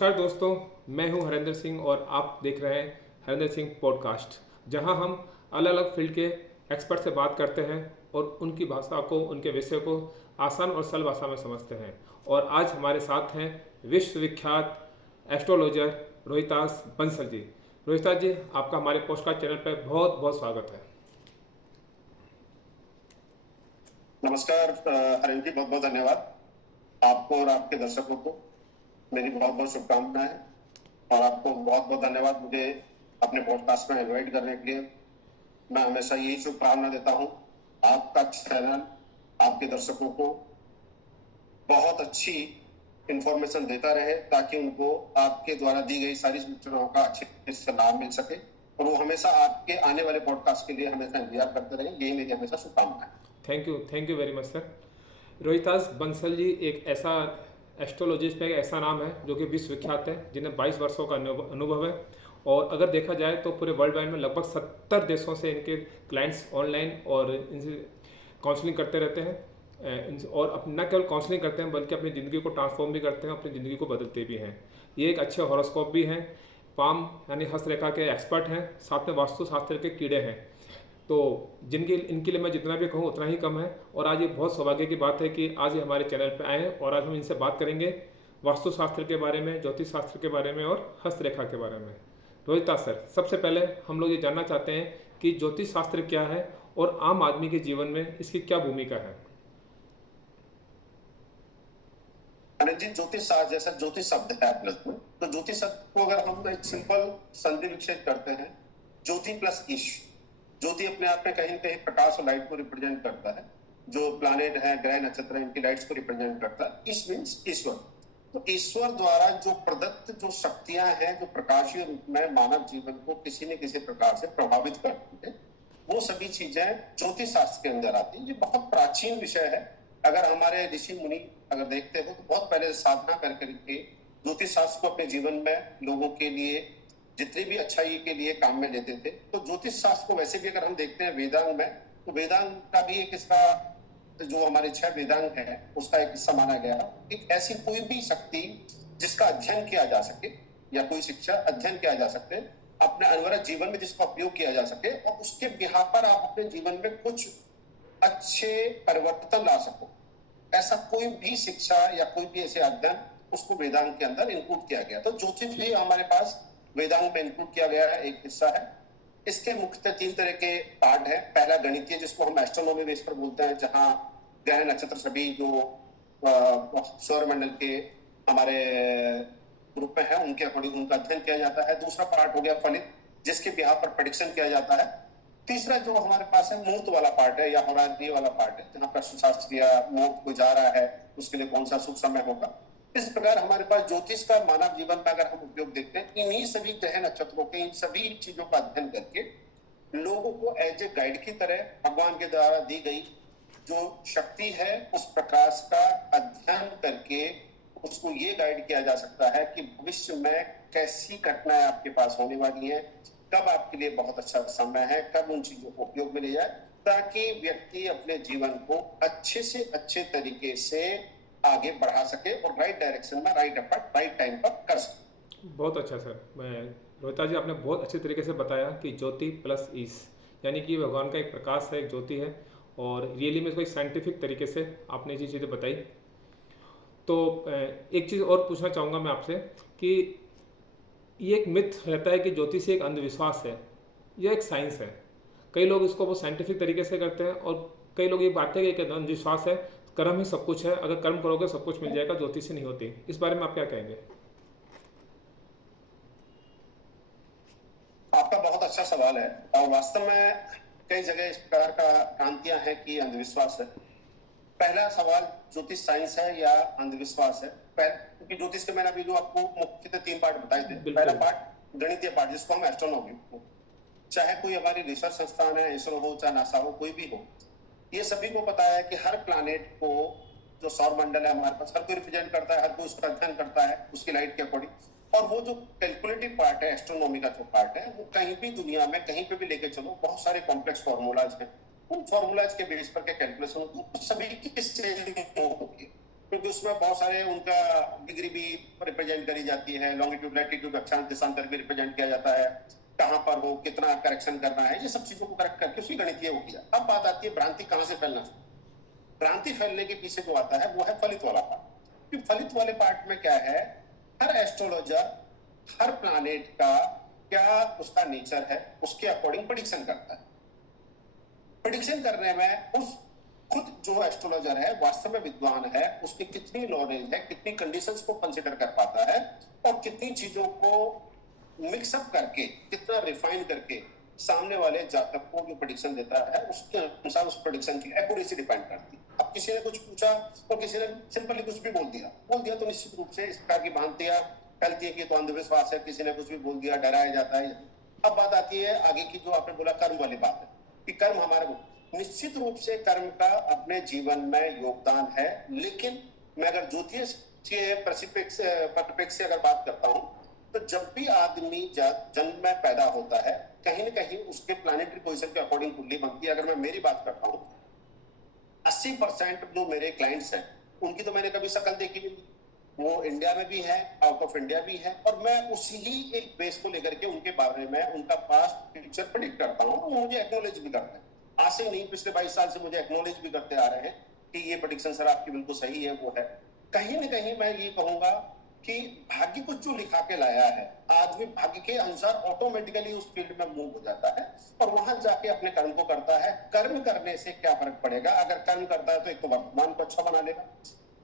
नमस्कार दोस्तों, मैं हूं हरेंद्र सिंह और आप देख रहे हैं हरेंद्र सिंह पॉडकास्ट, जहां हम अलग अलग फील्ड के एक्सपर्ट से बात करते हैं और उनकी भाषा को, उनके विषय को आसान और सरल भाषा में समझते हैं। और आज हमारे साथ हैं विश्वविख्यात एस्ट्रोलॉजर रोहितास बंसल जी। रोहितास जी, आपका हमारे पॉडकास्ट चैनल पर बहुत बहुत स्वागत है। नमस्कार हरेंद्र जी, बहुत बहुत धन्यवाद आपको और आपके दर्शकों को। मेरी बहुत बहुत शुभकामनाएं और आपको बहुत बहुत धन्यवाद मुझे अपने पॉडकास्ट में इनवाइट करने के लिए। मैं हमेशा यही शुभकामना देता हूं आपका चैनल आपके दर्शकों को बहुत अच्छी इंफॉर्मेशन देता रहे, ताकि उनको आपके द्वारा दी गई सारी सूचनाओं का अच्छे से लाभ मिल सके और वो हमेशा आपके आने वाले पॉडकास्ट के लिए हमेशा इंतजार करते रहे। यही मेरी हमेशा शुभकामनाएं। Thank you very much sir. Rohitas Bansal ji एक ऐसा एस्ट्रोलॉजिस्ट में एक ऐसा नाम है जो कि विश्वविख्यात है, जिन्हें 22 वर्षों का अनुभव है। और अगर देखा जाए तो पूरे वर्ल्ड वाइड में लगभग 70 देशों से इनके क्लाइंट्स ऑनलाइन और इनसे काउंसलिंग करते रहते हैं। और न केवल काउंसलिंग करते हैं बल्कि अपनी ज़िंदगी को ट्रांसफॉर्म भी करते हैं, अपनी ज़िंदगी को बदलते भी हैं। ये एक अच्छे हॉरोस्कोप भी हैं, पाम यानी हस्तरेखा के एक्सपर्ट हैं, साथ में वास्तुशास्त्र के कीड़े हैं। तो जिनके इनके लिए मैं जितना भी कहूँ उतना ही कम है। और आज ये बहुत सौभाग्य की बात है कि आज ये हमारे चैनल पे आए हैं और आज हम इनसे बात करेंगे वास्तुशास्त्र के बारे में, ज्योतिष शास्त्र के बारे में और हस्तरेखा के बारे में। रोहिता सर, सबसे पहले हम लोग ये जानना चाहते हैं कि ज्योतिष शास्त्र क्या है और आम आदमी के जीवन में इसकी क्या भूमिका है। जी, ज्योतिष शास्त्र जैसा ज्योतिष शब्द है प्लस में, तो ज्योतिष शब्द को अगर हम एक सिंपल संधि विच्छेद करते हैं, ज्योति प्लस ईश। ज्योति अपने आप में कहीं न कहीं प्रकाश और लाइट को रिप्रेजेंट करता है। जो प्लैनेट है, ग्रह नक्षत्र है, इनकी लाइट्स को रिप्रेजेंट करता है। ईश मीन्स ईश्वर। तो ईश्वर द्वारा जो प्रदत्त जो शक्तियां हैं, जो प्रकाशीय रूप में मानव जीवन को किसी न किसी प्रकार से प्रभावित करती है, वो सभी चीजें ज्योतिष शास्त्र के अंदर आती है। ये बहुत प्राचीन विषय है। अगर हमारे ऋषि मुनि अगर देखते हो तो बहुत पहले साधना करके ज्योतिष शास्त्र को अपने जीवन में लोगों के लिए जितनी भी अच्छाई के लिए काम में लेते थे। तो ज्योतिष शास्त्र को वैसे भी अगर हम देखते हैं वेदांग में, तो वेदांग का भी एक इसका जो हमारे 6 वेदांग है उसका एक हिस्सा माना गया। एक ऐसी कोई भी शक्ति जिसका अध्ययन किया जा सके या कोई शिक्षा अध्ययन किया जा सके, अपने अनवरत जीवन में जिसका उपयोग किया जा सके और उसके बिहार पर आप अपने जीवन में कुछ अच्छे परिवर्तन ला सको, ऐसा कोई भी शिक्षा या कोई भी ऐसे अध्ययन उसको वेदांग के अंदर इंक्लूड किया गया। तो ज्योतिष भी हमारे पास वेदांग में इंक्लूड किया गया है, एक हिस्सा है। इसके मुख्यतः 3 तरह के पार्ट है। पहला गणितीय, जिसको हम एस्ट्रोनॉमी बेस पर बोलते हैं, जहां ग्रह नक्षत्र सभी जो सौरमंडल के हमारे ग्रुप में है उनके अकॉर्डिंग उनका अध्ययन किया जाता है। दूसरा पार्ट हो गया फलित, जिसके बिहार पर प्रेडिक्शन किया जाता है। तीसरा जो हमारे पास है मुहूर्त वाला पार्ट है या होरात्रि वाला पार्ट है, जहाँ प्रश्नशास्त्र या मुहूर्त को जा रहा है उसके लिए कौन सा शुभ समय होगा। इस प्रकार हमारे पास ज्योतिष का मानव जीवन में अगर हम उपयोग देखते हैं, इन्हीं सभी ग्रह नक्षत्रों के इन सभी चीजों का अध्ययन करके लोगों को एज ए गाइड की तरह भगवान के द्वारा दी गई जो शक्ति है उस प्रकाश का अध्ययन करके उसको ये गाइड किया जा सकता है कि भविष्य में कैसी घटनाएं आपके पास होने वाली है, कब आपके लिए बहुत अच्छा समय है, कब उन चीजों को उपयोग में ले जाए, ताकि व्यक्ति अपने जीवन को अच्छे से अच्छे तरीके से आगे बढ़ा सके और राइट डायरेक्शन में राइट एफर्ट राइट टाइम पर कर सके। बहुत अच्छा सर। रोहिता जी, आपने बहुत अच्छे तरीके से बताया कि ज्योति प्लस ईश यानी कि भगवान का एक प्रकाश है, एक ज्योति है। और रियली में इसको एक साइंटिफिक तरीके से आपने ये चीज़ें बताई। तो एक चीज़ और पूछना चाहूँगा मैं आपसे कि ये एक मिथ रहता है कि ज्योतिष एक अंधविश्वास है, यह एक साइंस है। कई लोग इसको वो साइंटिफिक तरीके से करते हैं और कई लोग ये बातें कि एक अंधविश्वास है, कर्म ही सब कुछ है, अगर कर्म करोगे सब कुछ मिल जाएगा, ज्योतिष से नहीं होती। इस बारे में आप क्या कहेंगे? आपका बहुत अच्छा सवाल है और वास्तव में कई जगह इस प्रकार का भ्रांतियां हैं कि अंधविश्वास है। पहला सवाल, ज्योतिष साइंस है या अंधविश्वास है? क्योंकि ज्योतिष के मैंने अभी जो आपको मुख्यतः 3 पार्ट बताए थे। पहला पार्ट गणितीय पार्ट, जिसको हम एस्ट्रोनॉमी, चाहे कोई हमारी रिसर्च संस्थान है, इसरो हो चाहे नासा हो, कोई भी हो, ये सभी को पता है कि हर प्लैनेट को जो सौरमंडल है हमारे पास, हर कोई रिप्रेजेंट करता है, हर कोई उसका अध्ययन करता है उसकी लाइट के अकॉर्डिंग। और वो जो कैलकुलेटिव पार्ट है, एस्ट्रोनॉमी का जो पार्ट है, वो कहीं भी दुनिया में कहीं पे भी लेके चलो, बहुत सारे कॉम्प्लेक्स फॉर्मूलाज हैं। उन फॉर्मूलाज के बेस पर क्या कैलकुलेशन होती है, सभी की सेम होगी। क्योंकि उसमें बहुत सारे उनका डिग्री भी रिप्रेजेंट करी जाती है, लॉन्गिट्यूड लैटिट्यूड अक्षांश देशांतर भी रिप्रेजेंट किया जाता है, कहाँ पर हो, कितना करेक्शन करना है, ये सब चीजों को करेक्ट करके उसकी गणितीय वो किया। अब बात आती है भ्रांति कहाँ से फैलना चाहिए। भ्रांति फैलने के पीछे जो आता है वो है फलित वाला पार्ट। फलित वाले पार्ट में क्या है, हर एस्ट्रोलॉजर हर प्लैनेट का क्या उसका नेचर है उसके अकॉर्डिंग प्रेडिक्शन करता है। प्रेडिक्शन करने में उस खुद जो एस्ट्रोलॉजर है वास्तव में विद्वान है, उसकी कितनी नॉलेज है, कितनी कंडीशंस को कंसीडर कर पाता है और कितनी चीजों को मिक्सअप करके, कितना रिफाइन करके सामने वाले जातक को जो प्रेडिक्शन देता है उसके अनुसार उस प्रेडिक्शन की एक्यूरेसी डिपेंड करती है। अब किसी ने कुछ पूछा और किसी ने सिंपली कुछ भी बोल दिया तो निश्चित रूप से इस प्रकार की भ्रांतियां फैलती है कि तो अंधविश्वास है, किसी ने कुछ भी बोल दिया डराया जाता है। अब बात आती है आगे की, जो आपने बोला कर्म वाली बात है कि कर्म हमारे को निश्चित रूप से कर्म का अपने जीवन में योगदान है, लेकिन मैं अगर ज्योतिष के परिप्रेक्ष्य से अगर बात करता हूं तो जब भी आदमी जन्म में पैदा होता है कहीं न कहीं उसके प्लैनेटरी पोजीशन के अकॉर्डिंग कुंडली बनती है। अगर मैं मेरी बात करता हूं 80% जो मेरे क्लाइंट्स हैं उनकी तो मैंने कभी शक्ल देखी नहीं, वो इंडिया में भी है, आउट ऑफ इंडिया भी है, और मैं उसी ही एक बेस को लेकर के उनके बारे में उनका पास्ट फ्यूचर प्रेडिक्ट करता हूँ। वो मुझे एक्नॉलेज भी करते हैं, आज से नहीं पिछले 22 साल से मुझे एक्नॉलेज भी करते आ रहे हैं कि ये प्रेडिक्शन सर आपकी बिल्कुल सही है, वो है। कहीं ना कहीं मैं ये कहूंगा कि भाग्य को जो लिखा के लाया है आदमी भाग्य के अनुसार ऑटोमेटिकली उस फील्ड में मूव हो जाता है और वहां जाके अपने कर्म को करता है। कर्म करने से क्या फर्क पड़ेगा, अगर कर्म करता है तो एक तो वर्तमान को अच्छा बना लेगा,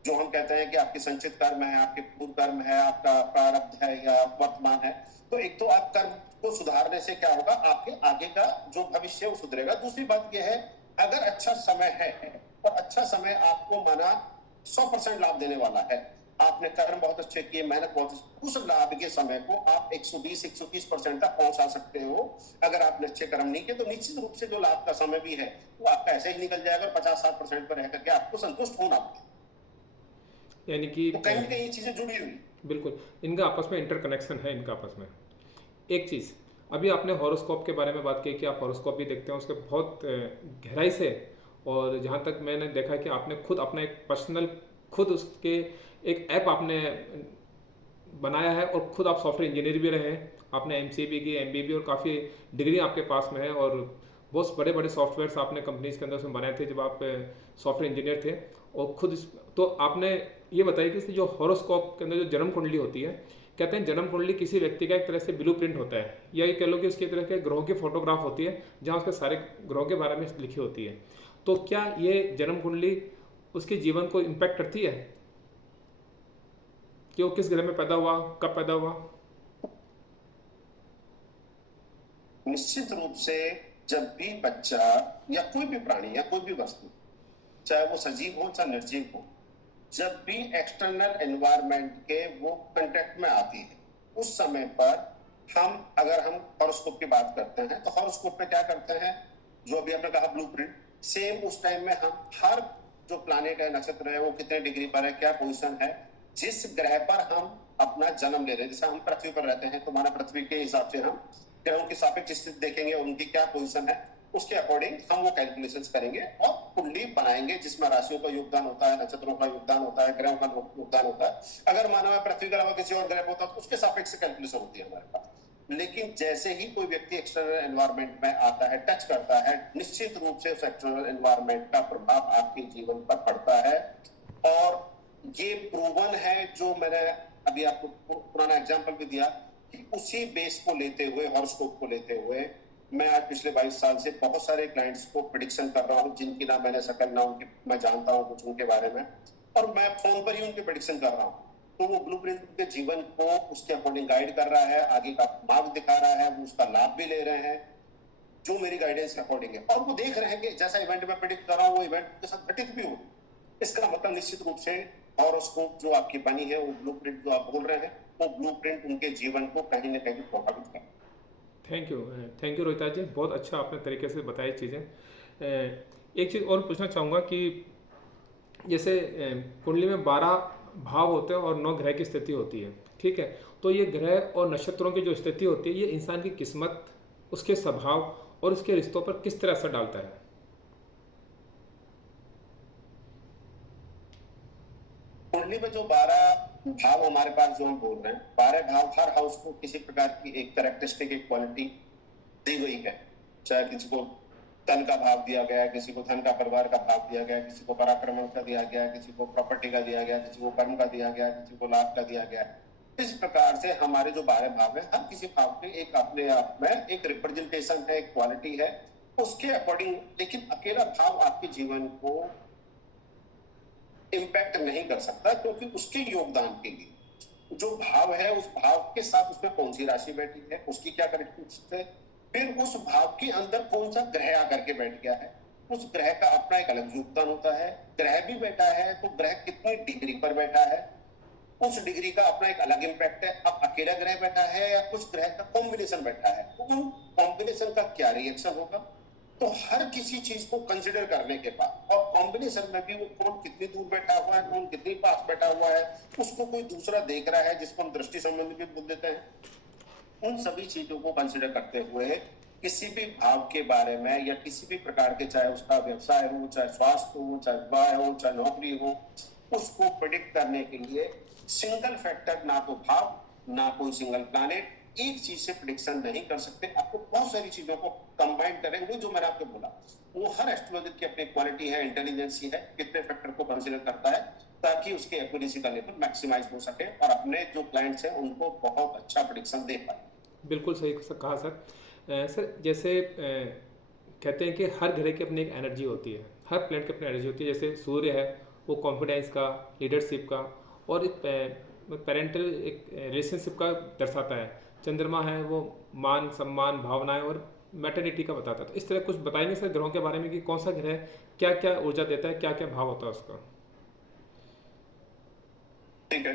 जो हम कहते हैं कि आपके संचित कर्म है, आपके पूर्व कर्म है, आपका प्रारब्ध है या वर्तमान है, तो एक तो आप कर्म को सुधारने से क्या होगा, आपके आगे का जो भविष्य वो सुधरेगा। दूसरी बात यह है अगर अच्छा समय है और अच्छा समय आपको माना 100% लाभ देने वाला है, आपने कर्म बहुत अच्छे किए, मेहनत बहुत, उस लाभ के समय को आप 120-130% तक पहुंचा सकते हो। अगर आपने अच्छे कर्म नहीं किए तो निश्चित रूप से जो लाभ का समय भी है वो आपका ऐसे ही निकल जाएगा, 50-60% पर रह करके आपको संतुष्ट होना पड़ेगा। यानी कि तो कहीं ना कहीं ये चीजें जुड़ी हुई, बिल्कुल इनका आपस में इंटरकनेक्शन है इनका आपस में। एक चीज़ अभी आपने हॉरोस्कोप के बारे में बात की कि आप हॉरोस्कोप भी देखते हैं उसके बहुत गहराई से, और जहाँ तक मैंने देखा कि आपने खुद अपना एक पर्सनल खुद उसके एक ऐप आपने बनाया है और खुद आप सॉफ्टवेयर इंजीनियर भी रहे हैं, आपने एमसीए भी की, एमबीए भी, और काफ़ी डिग्री आपके पास में है और बहुत बड़े बड़े सॉफ्टवेयर्स आपने कंपनीज के अंदर उसमें बनाए थे जब आप सॉफ्टवेयर इंजीनियर थे। और खुद तो आपने ये बताया कि जो हॉरोस्कोप के अंदर जो जन्म कुंडली होती है, कहते हैं जन्म कुंडली किसी व्यक्ति का एक तरह से ब्लूप्रिंट होता है, या ये कह लो कि उसकी तरह के ग्रहों की फोटोग्राफ होती है जहाँ उसके सारे ग्रहों के बारे में लिखी होती है। तो क्या ये जन्म कुंडली उसके जीवन को इम्पैक्ट करती है कि वो किस ग्रह में पैदा हुआ, कब पैदा हुआ? निश्चित रूप से जब भी बच्चा या कोई भी प्राणी या कोई भी वस्तु, चाहे वो सजीव हो चाहे निर्जीव हो, जब भी एक्सटर्नल एनवायरनमेंट के वो कांटेक्ट में आती है उस समय पर अगर हम हॉरोस्कोप की बात करते हैं तो हॉरोस्कोप में क्या करते हैं, जो अभी आपने कहा ब्लूप्रिंट, सेम उस टाइम में हम हर जो प्लैनेट है, नक्षत्र है, वो कितने डिग्री पर है, क्या पोजीशन है, जिस ग्रह पर हम अपना जन्म ले रहे हैं। जैसे हम पृथ्वी पर रहते हैं तो हमारा पृथ्वी के हिसाब से हम ग्रहों की सापेक्ष स्थिति देखेंगे, उनकी क्या पोजीशन है, उसके अकॉर्डिंग हम वो कैलकुलेशंस करेंगे और कुंडली बनाएंगे जिसमें राशियों का योगदान होता है, नक्षत्रों का योगदान होता है, ग्रहों का योगदान होता है। अगर माना हुआ पृथ्वी के अलावा किसी और ग्रह होता तो उसके सापेक्ष कैलकुलेशन होती है हमारे पास। लेकिन जैसे ही कोई व्यक्ति एक्सटर्नल एनवायरनमेंट में आता है, टच करता है, निश्चित रूप से उस एक्सटर्नल एनवायरनमेंट का प्रभाव आपके जीवन पर पड़ता है। और ये प्रूवन है, जो मैंने अभी आपको पुराना एग्जांपल भी दिया कि उसी बेस को लेते हुए, हॉरोस्कोप को लेते हुए मैं आज पिछले 22 साल से बहुत सारे क्लाइंट्स को प्रेडिक्शन कर रहा हूँ जिनकी ना मैंने शक्ल ना उनकी मैं जानता हूँ कुछ उनके बारे में, और मैं फोन पर ही उनके प्रेडिक्शन कर रहा हूँ। तो वो ब्लूप्रिंट के जीवन को उसके अकॉर्डिंग गाइड कर रहा है, आगे का मार्ग दिखा रहा है, वो उसका लाभ भी ले रहे हैं जो मेरी गाइडेंस के अकॉर्डिंग है, और वो देख रहे हैं कि जैसा इवेंट में प्रेडिक्ट कर रहा हूँ वो इवेंट के साथ घटित भी हो। इसका मतलब निश्चित रूप से हॉरोस्कोप जो आपकी बनी है, वो ब्लूप्रिंट जो आप बोल रहे हैं, वो ब्लूप्रिंट उनके जीवन को कहीं ना कहीं प्रभावित कर। थैंक यू रोहिता जी, बहुत अच्छा आपने तरीके से बताई चीज़ें। एक चीज़ और पूछना चाहूँगा कि जैसे कुंडली में 12 भाव होते हैं और 9 ग्रह की स्थिति होती है, ठीक है, तो ये ग्रह और नक्षत्रों की जो स्थिति होती है ये इंसान की किस्मत, उसके स्वभाव और उसके रिश्तों पर किस तरह असर डालता है? कुंडली में जो 12 भाव हमारे पास जो हम बोल रहे हैं, 12 भाव हर हाउस को किसी प्रकार की एक कैरेक्टरिस्टिक, एक क्वालिटी दी गई है। चाहे किसी को तन का भाव दिया गया है, किसी को धन का, परिवार का भाव दिया गया है, किसी को पराक्रमण का दिया गया है, किसी को प्रॉपर्टी का दिया गया है, किसी को कर्म का दिया गया है, किसी को लाभ का दिया गया है। इस प्रकार से हमारे जो 12 भाव है, हर किसी भाव के एक अपने आप में एक रिप्रेजेंटेशन है, एक क्वालिटी है उसके अकॉर्डिंग। लेकिन अकेला भाव आपके जीवन को इम्पैक्ट नहीं कर सकता, क्योंकि उसके योगदान के लिए जो भाव है, उस भाव के साथ उसमें कौन सी राशि बैठी है, उसकी क्या करेक्टरिस्टिक्स है, फिर उस भाव के अंदर कौन सा ग्रह आकर के बैठ गया है, उस ग्रह का अपना एक अलग योगदान होता है। ग्रह भी बैठा है तो ग्रह कितनी डिग्री पर बैठा है, उस डिग्री का अपना एक अलग इम्पैक्ट है। अब अकेला ग्रह बैठा है या कुछ ग्रह का कॉम्बिनेशन बैठा है, तो उन कॉम्बिनेशन का क्या रिएक्शन होगा। तो हर किसी चीज को कंसिडर करने के बाद, और कॉम्बिनेशन में भी वो कौन कितनी दूर बैठा हुआ है, कौन कितनी पास बैठा हुआ है, उसको कोई दूसरा देख रहा है जिसको हम दृष्टि संबंधी भी बोल देते हैं, उन सभी चीजों को कंसिडर करते हुए किसी भी भाव के बारे में या किसी भी प्रकार के, चाहे उसका व्यवसाय हो, चाहे स्वास्थ्य हो, चाहे विवाह हो, चाहे नौकरी हो, उसको प्रेडिक्ट करने के लिए सिंगल फैक्टर, ना तो भाव ना कोई सिंगल प्लैनेट, एक चीज से प्रेडिक्शन नहीं कर सकते। आपको बहुत सारी चीजों को कंबाइन करेंगे, जो मैंने आपको बोला वो हर एस्ट्रोलॉजर की अपनी क्वालिटी है, इंटेलिजेंसी है, कितने फैक्टर को कंसीडर करता है ताकि उसके एक्यूरेसी का लेवल मैक्सिमाइज हो सके और अपने जो क्लाइंट्स हैं उनको बहुत अच्छा प्रेडिक्शन दे पाए। बिल्कुल सही कहा सर। सर जैसे कहते हैं कि हर ग्रह की अपनी एक एनर्जी होती है, हर प्लैनेट की अपनी एनर्जी होती है। जैसे सूर्य है वो कॉन्फिडेंस का, लीडरशिप का और एक पेरेंटल एक रिलेशनशिप का दर्शाता है। चंद्रमा है वो मान, सम्मान, भावनाएं और मैटर्निटी का बताता है। तो इस तरह कुछ बताएंगे सर ग्रहों के बारे में कि कौन सा ग्रह क्या क्या ऊर्जा देता है, क्या क्या भाव होता है उसका। ठीक है,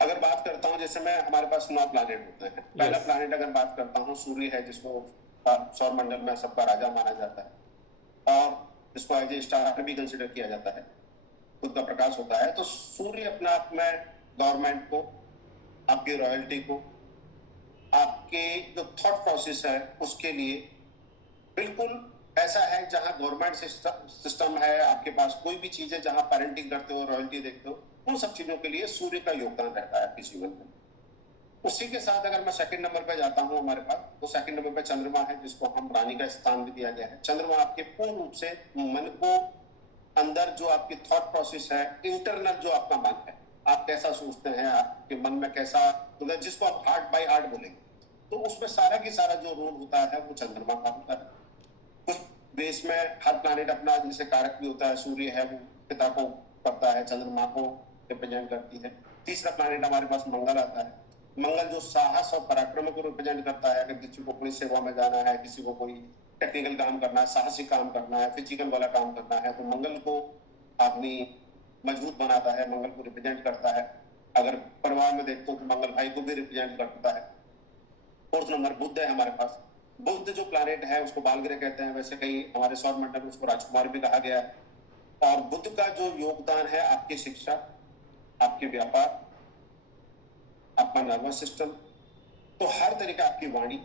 अगर बात करता हूं, जैसे मैं, हमारे पास 9 प्लैनेट होते हैं। पहला प्लैनेट अगर बात करता हूं, सूर्य है, जिसको सौर मंडल में सबका राजा माना जाता है और इसको एज ए स्टार भी कंसिडर किया जाता है, खुद का प्रकाश होता है। तो सूर्य अपने आप में गवर्नमेंट को, आपकी रॉयल्टी को, आपके जो थॉट प्रोसेस है उसके लिए बिल्कुल ऐसा है। जहां गवर्नमेंट सिस्टम है, आपके पास कोई भी चीज है जहां पेरेंटिंग करते हो, रॉयल्टी देखते हो, उन सब चीजों के लिए सूर्य का योगदान रहता है आपके जीवन में। उसी के साथ अगर मैं सेकंड नंबर पे जाता हूं हमारे पास, तो सेकंड नंबर पे चंद्रमा है, जिसको हम रानी का स्थान भी दिया गया है। चंद्रमा आपके पूर्ण रूप से मन को, अंदर जो आपकी थॉट प्रोसेस है, इंटरनल जो आपका मन है, आप कैसा सोचते हैं, आपके मन में कैसा, तो जिसको आप हार्ट बाय हार्ट बोलेंगे, तो उसमें सारा की सारा जो रोल होता है वो चंद्रमा का होता है। कुछ बेस में हर प्लैनेट अपना जैसे कारक भी होता है। सूर्य है वो पिता को करता है, चंद्रमा को रिप्रेजेंट करती है। तीसरा प्लैनेट हमारे पास मंगल आता है। मंगल जो साहस और पराक्रम को रिप्रेजेंट करता है। अगर किसी को कोई सेवा में जाना है, किसी को कोई टेक्निकल काम करना है, साहसिक काम करना है, फिजिकल वाला काम करना है, तो मंगल को आदमी मजबूत बनाता है, मंगल को रिप्रेजेंट करता है। अगर परिवार में देखते हो तो मंगल भाई को भी रिप्रेजेंट करता है। फोर्थ नंबर बुध है हमारे पास। बुध जो प्लैनेट है उसको बाल ग्रह कहते हैं, वैसे कई हमारे सौर मंडल में उसको राजकुमार भी कहा गया है। और बुध का जो योगदान है आपकी शिक्षा, आपके व्यापार, आपका नर्वस सिस्टम, तो हर तरह का आपकी वाणी,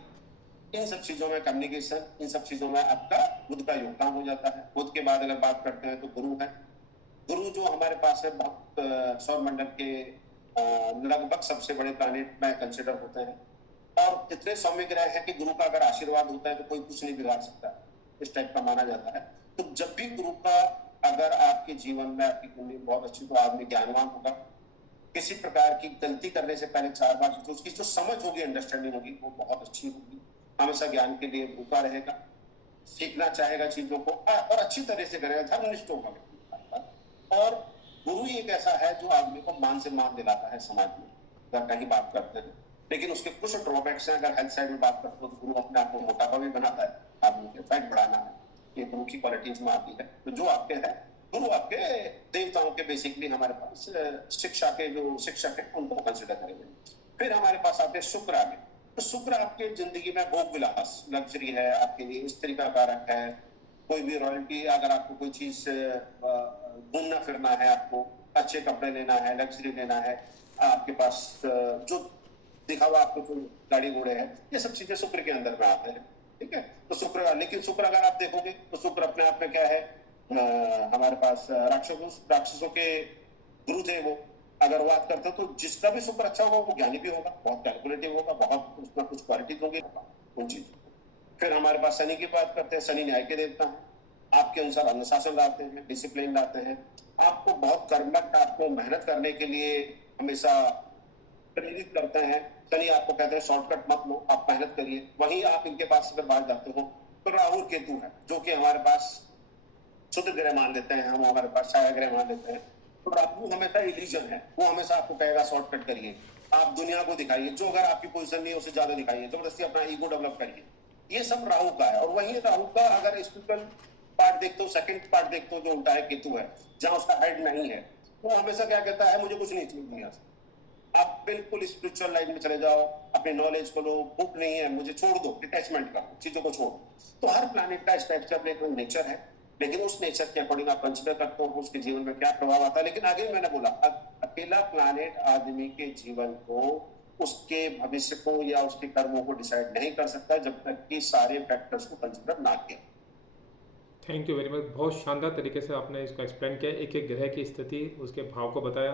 इन सब चीजों में कम्युनिकेशन, इन सब चीजों में आपका बुध का योगदान हो जाता है। बुध के बाद अगर बात करते हैं तो गुरु है। गुरु जो हमारे पास है, बहुत सौर मंडल के लगभग सबसे बड़े प्लैनेट में कंसिडर होते हैं और इतने सौम्य ग्रह है कि गुरु का अगर आशीर्वाद होता है तो कोई कुछ नहीं बिगाड़ सकता, इस टाइप का माना जाता है। तो जब भी गुरु का अगर आपके जीवन में आपकी कुंडली बहुत अच्छी, तो आदमी ज्ञानवान होगा। किसी प्रकार की गलती करने से पहले 4 बार सोचो, उसकी जो समझ होगी, अंडरस्टैंडिंग होगी, वो बहुत अच्छी होगी। हमेशा ज्ञान के लिए भूखा रहेगा, सीखना चाहेगा चीजों को और अच्छी तरह से करेगा, धर्मनिष्ठ होगा। और गुरु ही एक ऐसा है जो आदमी को मान सम्मान दिलाता है समाज में, अगर कहीं बात करते हैं। लेकिन उसके कुछ ड्रॉबैक्स हैं। अगर हेल्थ साइड में बात करते हो तो गुरु अपने आप को मोटापा भी बनाता है, आदमी के फैट बढ़ाना है, ये गुरु की क्वालिटीज में आती है। तो जो आपके है, गुरु आपके देवताओं के बेसिकली हमारे पास शिक्षा के जो शिक्षक है उनको कंसिडर करेंगे। फिर हमारे पास आते हैं शुक्र आगे। तो शुक्र आपके जिंदगी में भोग विलास, लग्जरी है, आपके लिए स्त्री का कारक है। कोई भी रॉयल्टी, अगर आपको कोई चीज घूमना फिरना है, आपको अच्छे कपड़े लेना है, लग्जरी लेना है, आपके पास जो दिखावा, आपको जो गाड़ी घोड़े हैं, ये सब चीजें शुक्र के अंदर में आते हैं। ठीक है, तो शुक्र, लेकिन शुक्र अगर आप देखोगे तो शुक्र अपने आप में क्या है, हमारे पास राक्षसों के गुरु थे वो, अगर बात करते हो तो जिसका भी शुक्र अच्छा होगा वो ज्ञानी भी होगा, बहुत कैलकुलेटिव होगा, बहुत उसमें कुछ क्वालिटीज होगी उन चीजों। फिर हमारे पास शनि की बात करते हैं, शनि न्याय के देवता हैं, आपके अनुसार अनुशासन लाते हैं, डिसिप्लिन लाते हैं, आपको बहुत कर्मठ, आपको मेहनत करने के लिए हमेशा प्रेरित करते हैं। शनि आपको कहते हैं शॉर्टकट मत लो, आप मेहनत करिए। वहीं आप इनके पास अगर बाहर जाते हो तो राहु केतु है, जो कि हमारे पास शुद्ध ग्रह मान लेते हैं, हम हमारे पास छाया ग्रह मान लेते हैं। तो राहु हमेशा इल्यूजन है, वो हमेशा आपको कहेगा शॉर्टकट करिए, आप दुनिया को दिखाइए, जो अगर आपकी पोजीशन नहीं है उसे ज्यादा दिखाइए, जबरदस्ती अपना ईगो डेवलप करिए। ये सब राहु का है। और वहीं राहु का अगर स्पिरिचुअल पार्ट देखते हो, सेकंड पार्ट देखते हो जो उल्टा है, केतु है, जहां उसका हेड नहीं है, वो हमेशा क्या कहता है, मुझे कुछ नहीं चाहिए दुनिया से, आप बिल्कुल स्पिरिचुअल लाइन में चले जाओ, अपने नॉलेज को लो, बुक नहीं है मुझे छोड़ दो, डिटैचमेंट का चीजों को छोड़। तो हर प्लैनेट का इस टाइप से अपने नेचर है, लेकिन उस नेचर के अकॉर्डिंग आप कंसिडर करते हो उसके जीवन में क्या प्रभाव आता है। लेकिन आगे मैंने बोला अकेला प्लैनेट आदमी के जीवन को, उसके भविष्य को या उसके कर्मों को डिसाइड नहीं कर सकता जब तक कि सारे फैक्टर्स को कंसिडर ना किया। Thank you very much. बहुत शानदार तरीके से आपने इसको एक्सप्लेन किया, एक एक ग्रह की स्थिति, उसके भाव को बताया।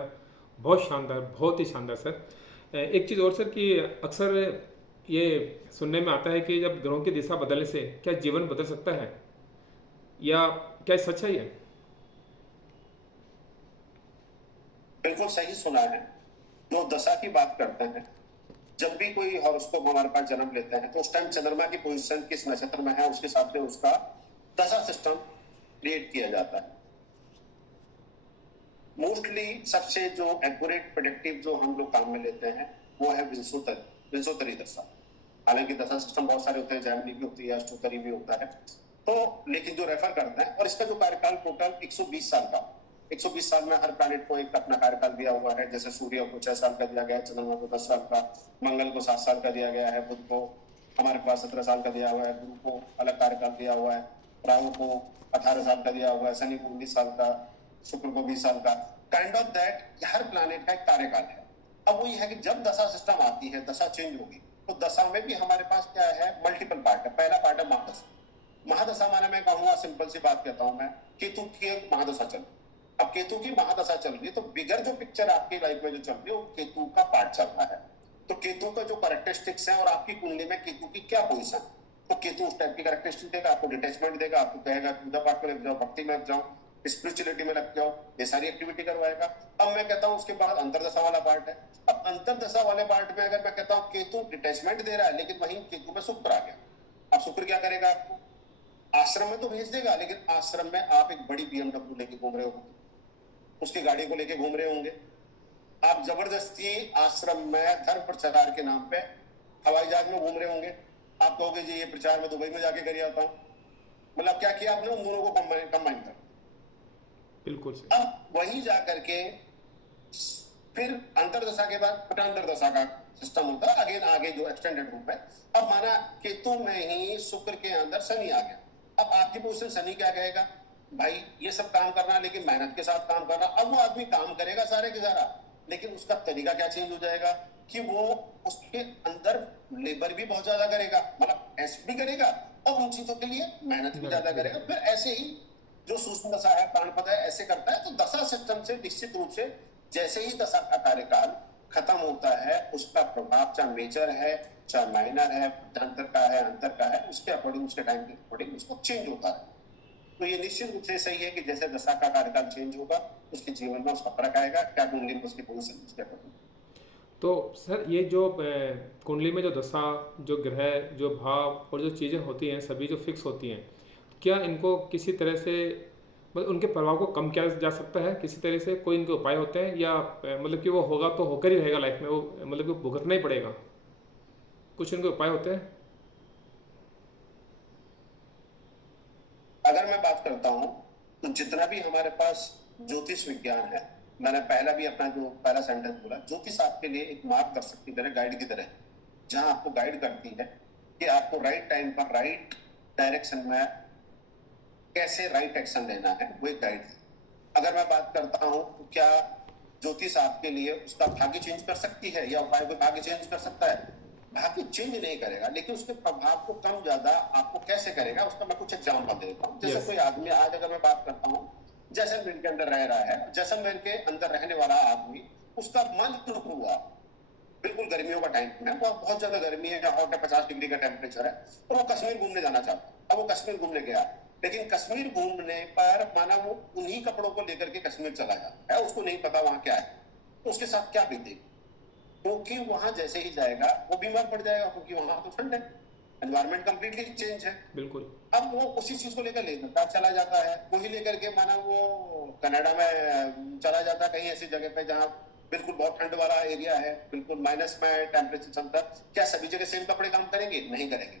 बहुत शानदार, बहुत ही शानदार सर। एक चीज़ और सर कि अक्सर ये सुनने में आता है कि जब ग्रहों की दिशा बदलने से क्या जीवन बदल सकता है, या क्या सच है ये? बिल्कुल सही सुना है। जो दशा की बात करते हैं, जब भी कोई हॉरोस्कोप हमारे पास जन्म लेते हैं तो उस टाइम चंद्रमा की पोजीशन किस नक्षत्र में है उसके हिसाब से उसका दशा सिस्टम क्रिएट किया जाता है। मोस्टली सबसे जो एक्यूरेट प्रेडिक्टिव जो हम लोग काम में लेते हैं वो है विंशोत्तरी दशा। हालांकि दशा सिस्टम बहुत सारे होते हैं, जैमिनी भी होती है, अष्टोत्तरी भी होता है, तो लेकिन जो रेफर करते हैं, और इसका जो कार्यकाल टोटल 120 साल का, 120 साल में हर प्लैनेट को एक अपना कार्यकाल दिया हुआ है। जैसे सूर्य को 6 साल का दिया गया है, चंद्रमा को 10 साल का, मंगल को 7 साल का दिया गया है, बुध को हमारे पास 17 साल का दिया हुआ है, गुरु को अलग कार्यकाल दिया हुआ है, राहु को 18 साल का दिया हुआ है, शनि को 19 साल का, शुक्र को 20 साल का। Kind of that her planet का एक कार्यकाल है। अब वो ये है कि जब दशा सिस्टम आती है, दशा चेंज होगी, तो दशा में भी हमारे पास क्या है, मल्टीपल पार्ट है। पहला पार्ट है महादशा। महादशा माने मैं कहूंगा, सिंपल सी बात कहता हूं मैं, केतु की महादशा चल रही। अब केतु की महादशा चल रही है तो बिगर जो पिक्चर आपकी लाइफ में जो चल रही है वो केतु का पार्ट चल रहा है। तो केतु का जो कैरेक्टरिस्टिक्स है और आपकी कुंडली में केतु की क्या पोजीशन, तो केतु उस टाइप की कैरेक्टरिस्टिक देगा, आपको डिटैचमेंट देगा, आपको कहेगा पूजा पाठ में लग जाओ, भक्ति में लग जाओ, स्पिरिचुअलिटी में लग जाओ, ये सारी एक्टिविटी करवाएगा। अब मैं कहता हूँ उसके बाद अंतरदशा वाला पार्ट है। अब अंतरदशा वाले पार्ट में अगर मैं कहता हूँ केतु डिटैचमेंट दे रहा है, लेकिन वहीं केतु में शुक्र आ गया। अब शुक्र क्या करेगा, आपको आश्रम में तो भेज देगा, लेकिन आश्रम में आप एक बड़ी BMW लेके घूम रहे हो, उसकी गाड़ी को लेके घूम रहे होंगे, आप जबरदस्ती आश्रम में धर्म प्रचार के नाम पे हवाई जहाज में घूम रहे होंगे। आप कहोगे जी ये प्रचार में दुबई में जाके कर आता हूँ, मतलब क्या किया आपने, उन दोनों को कंबाइन कर। बिल्कुल। अब वही जाकर के फिर अंतरदशा के बाद अंतरदशा का सिस्टम होता है, अगेन आगे जो एक्सटेंडेड रूप है। अब माना केतु में ही शुक्र के अंदर शनि आ गया। अब आपकी पोजीशन शनि क्या कहेगा, भाई ये सब काम करना, लेकिन मेहनत के साथ काम करना। अब वो आदमी काम करेगा सारे के सारा, लेकिन उसका तरीका क्या चेंज हो जाएगा कि वो उसके अंदर लेबर भी बहुत ज्यादा करेगा, मतलब ऐसे भी करेगा, और उन चीजों के लिए मेहनत भी ज्यादा करेगा। फिर ऐसे ही जो सूक्ष्म दशा है, प्राणपद है, ऐसे करता है। तो दशा सिस्टम से निश्चित रूप से जैसे ही दशा का कार्यकाल खत्म होता है, उसका प्रभाव चाहे मेजर है चाहे माइनर है, अंतर का है अंतर का है, उसके अकॉर्डिंग, उसके टाइम के अकॉर्डिंग उसको चेंज होता है। तो ये निश्चित रूप से सही है कि जैसे दशा का कार्यकाल चेंज होगा, उसके जीवन में उसका फर्क आएगा, क्या कुंडली में उसकी पोजीशन उसके अकॉर्डिंग। तो सर ये जो कुंडली में जो दशा, जो ग्रह, जो भाव और जो चीज़ें होती हैं, सभी जो फिक्स होती हैं, क्या इनको किसी तरह से मतलब उनके प्रभाव को कम किया जा सकता है किसी तरह से? कोई इनके उपाय होते हैं, या मतलब कि वो होगा तो होकर ही रहेगा लाइफ में, वो मतलब कि भुगतना ही पड़ेगा? कुछ इनके उपाय होते हैं? अगर मैं बात करता हूं तो जितना भी हमारे पास ज्योतिष विज्ञान है, मैंने पहला भी अपना जो पहला सेंटेंस बोला, ज्योतिष आपके लिए एक मार्गदर्शक की तरह, गाइड की तरह, जहां आपको गाइड करती है कि आपको राइट टाइम पर राइट डायरेक्शन में कैसे राइट एक्शन लेना है, वो एक गाइड है। अगर मैं बात करता हूं तो क्या ज्योतिष आपके लिए उसका भाग्य चेंज कर सकती है, या उपाय को भाग्य चेंज कर सकता है? भाग्य चेंज नहीं करेगा, लेकिन उसके प्रभाव को कम ज्यादा आपको कैसे करेगा, उसका मैं कुछ एग्जाम्पल देता हूँ। जैसे Yes. कोई आदमी, आज अगर मैं बात करता हूँ जैसलमेर के अंदर रह रहा है, जैसलमेर के अंदर रहने वाला आदमी, उसका मन हुआ, बिल्कुल गर्मियों का टाइम है, वहाँ बहुत ज्यादा गर्मी है, हॉट है, 50 डिग्री का टेम्परेचर है, और वो कश्मीर घूमने जाना चाहता है। अब वो कश्मीर घूमने गया, लेकिन कश्मीर घूमने पर माना वो उन्हीं कपड़ों को लेकर के कश्मीर चला जाता है, उसको नहीं पता वहां क्या है, तो उसके साथ क्या बीतेगी, क्योंकि वहां जैसे ही जाएगा वो बीमार पड़ जाएगा, क्योंकि वहां तो ठंड है, एनवायरमेंट कंप्लीटली चेंज है। बिल्कुल। अब वो उसी चीज को लेकर लेकर चला जाता है, वही लेकर के माना वो कनाडा में चला जाता है, कहीं ऐसी जगह पे जहाँ बिल्कुल बहुत ठंड वाला एरिया है, बिल्कुल माइनस में टेम्परेचर चलता है। क्या सभी जगह सेम कपड़े काम करेंगे? नहीं करेंगे।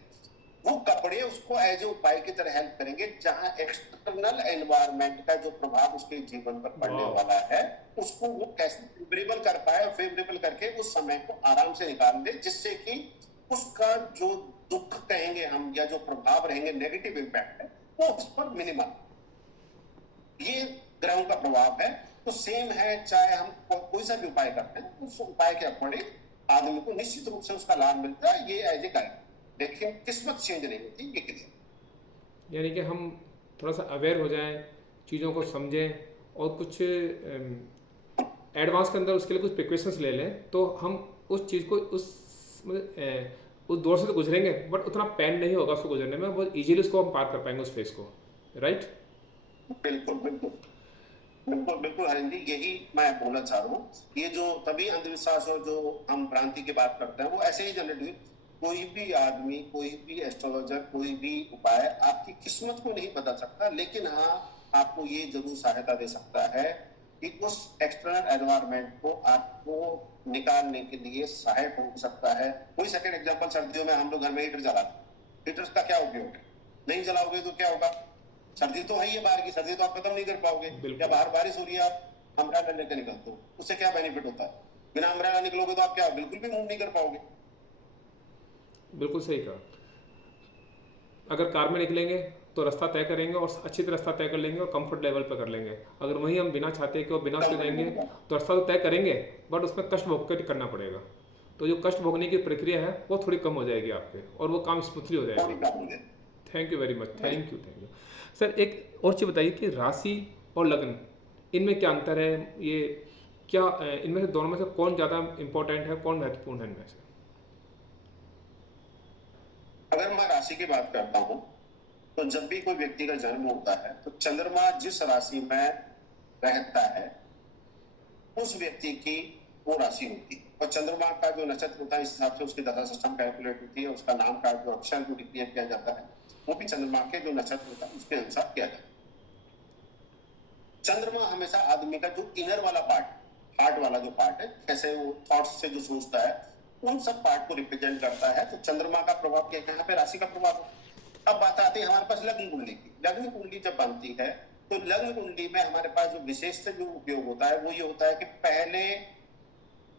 वो कपड़े उसको एज ए उपाय की तरह हेल्प करेंगे, जहां एक्सटर्नल एनवायरनमेंट का जो प्रभाव उसके जीवन पर पड़ने वाह। वाला है, उसको वो कैसे फेवरेबल कर पाए, और फेवरेबल करके उस समय को आराम से निकाल दे, जिससे कि उसका जो दुख कहेंगे हम, या जो प्रभाव रहेंगे, नेगेटिव इम्पैक्ट है, वो उस पर मिनिमम। ये ग्रहों का प्रभाव है। तो सेम है, चाहे हम कोई सा भी उपाय करते हैं, उस उपाय के अकॉर्डिंग आदमी को निश्चित रूप से उसका लाभ मिलता है, ये एज ए गाइड। लेकिन किस्मत चेंज नहीं होती, ये क्लियर। यानी कि हम थोड़ा सा अवेयर हो जाएं, चीज़ों को समझें, और कुछ एडवांस के अंदर उसके लिए कुछ प्रिकॉशंस ले लें, तो हम उस चीज़ को उस दौर से तो गुजरेंगे, बट उतना पेन नहीं होगा उसको गुजरने में, बहुत इजीली उसको हम पार कर पाएंगे उस फेज को, राइट। बिल्कुल बिल्कुल बिल्कुल बिल्कुल हरिंद जी, यही मैं बोलना चाह रहा हूँ। ये जो तभी अंधविश्वास और जो हम भ्रांति की बात करते हैं, वो ऐसे ही जनरेट हुई। कोई भी आदमी, कोई भी एस्ट्रोलॉजर, कोई भी उपाय आपकी किस्मत को नहीं बता सकता, लेकिन हाँ, आपको ये जरूर सहायता दे सकता है कि उस एक्सटर्नल एनवायरनमेंट को आपको निकालने के लिए सहायक हो सकता है। कोई सेकंड एग्जांपल, सर्दियों में हम लोग घर में हीटर जलाते हैं, हीटर का क्या उपयोग है? नहीं जलाओगे तो क्या होगा? सर्दी तो है ही है, बाहर की सर्दी तो आप खत्म नहीं कर पाओगे। या बाहर बारिश हो रही है, आप अम्ब्रेला लेकर निकलते हो, उससे क्या बेनिफिट होता है? बिना अम्ब्रेला निकलोगे तो आप क्या बिल्कुल भी मूव नहीं कर पाओगे। बिल्कुल सही कहा। अगर कार में निकलेंगे तो रास्ता तय करेंगे, और अच्छी तरह रास्ता तय कर लेंगे, और कंफर्ट लेवल पर कर लेंगे। अगर वहीं हम बिना छाते के और बिना उसके जाएंगे तो रास्ता तो तय करेंगे, बट उसमें कष्ट भोग कर करना पड़ेगा। तो जो कष्ट भोगने की प्रक्रिया है वो थोड़ी कम हो जाएगी आपके, और वो काम स्मूथली हो जाएगा। Thank you very much, thank you sir. एक और चीज़ बताइए कि राशि और लग्न, इनमें क्या अंतर है? ये क्या इनमें से दोनों में से कौन ज़्यादा इम्पोर्टेंट है, कौन महत्वपूर्ण है इनमें से? अगर मैं राशि की बात करता हूँ, तो जब भी कोई व्यक्ति का जन्म होता है, तो चंद्रमा जिस राशि में रहता है, उस व्यक्ति की वो राशि होती है। और चंद्रमा का जो नक्षत्र होता है, इस हिसाब से उसकी दशा सिस्टम कैलकुलेट होती है, उसका नाम का जो अक्षर को डिक्लेयर किया जाता है, वो भी चंद्रमा के जो नक्षत्र होता है उसके अनुसार किया जाता है। चंद्रमा हमेशा आदमी का जो इनर वाला पार्ट, हार्ट वाला जो पार्ट है, कैसे वो थॉट्स से जो सोचता है, उन सब पार्ट को रिप्रेजेंट करता है। तो चंद्रमा का प्रभाव क्या है? यहाँ पे राशि का प्रभाव। अब बात आती है हमारे पास लग्न कुंडली की। लग्न कुंडली जब बनती है, तो लग्न कुंडली में हमारे पास जो विशेष जो उपयोग होता है, वो ये होता है कि पहले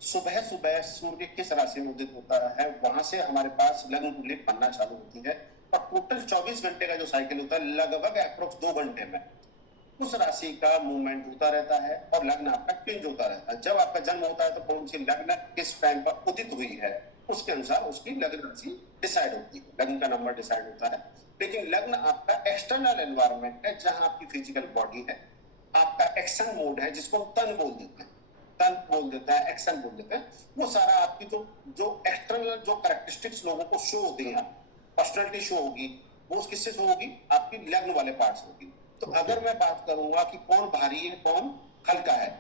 सुबह सुबह सूर्य किस राशि में उदित होता है, वहां से हमारे पास लग्न कुंडली बनना चालू होती है। और टोटल 24 घंटे का जो साइकिल होता है, लगभग अप्रोक्स 2 घंटे में उस राशि का मूवमेंट होता रहता है, और लग्न आपका चेंज होता रहता है। जब आपका जन्म होता है, तो कौन सी लग्न किस टाइम पर उदित हुई है, उसके अनुसार उसकी लग्न राशि डिसाइड होती है, लग्न का नंबर डिसाइड होता है। लेकिन लग्न आपका एक्सटर्नल एनवायरनमेंट है, जहां आपकी फिजिकल बॉडी है, आपका एक्शन मोड है, जिसको तन बोल देते हैं, तन बोल देता है, एक्शन बोल देते हैं। वो सारा आपकी जो जो एक्सटर्नल जो कैरेक्टरिस्टिक्स लोगों को शो होती हैं, पर्सनैलिटी शो होगी, वो किससे शो होगी? आपकी लग्न वाले पार्ट होगी। तो अगर मैं बात करूंगा कि कौन भारी है, कौन हल्का है,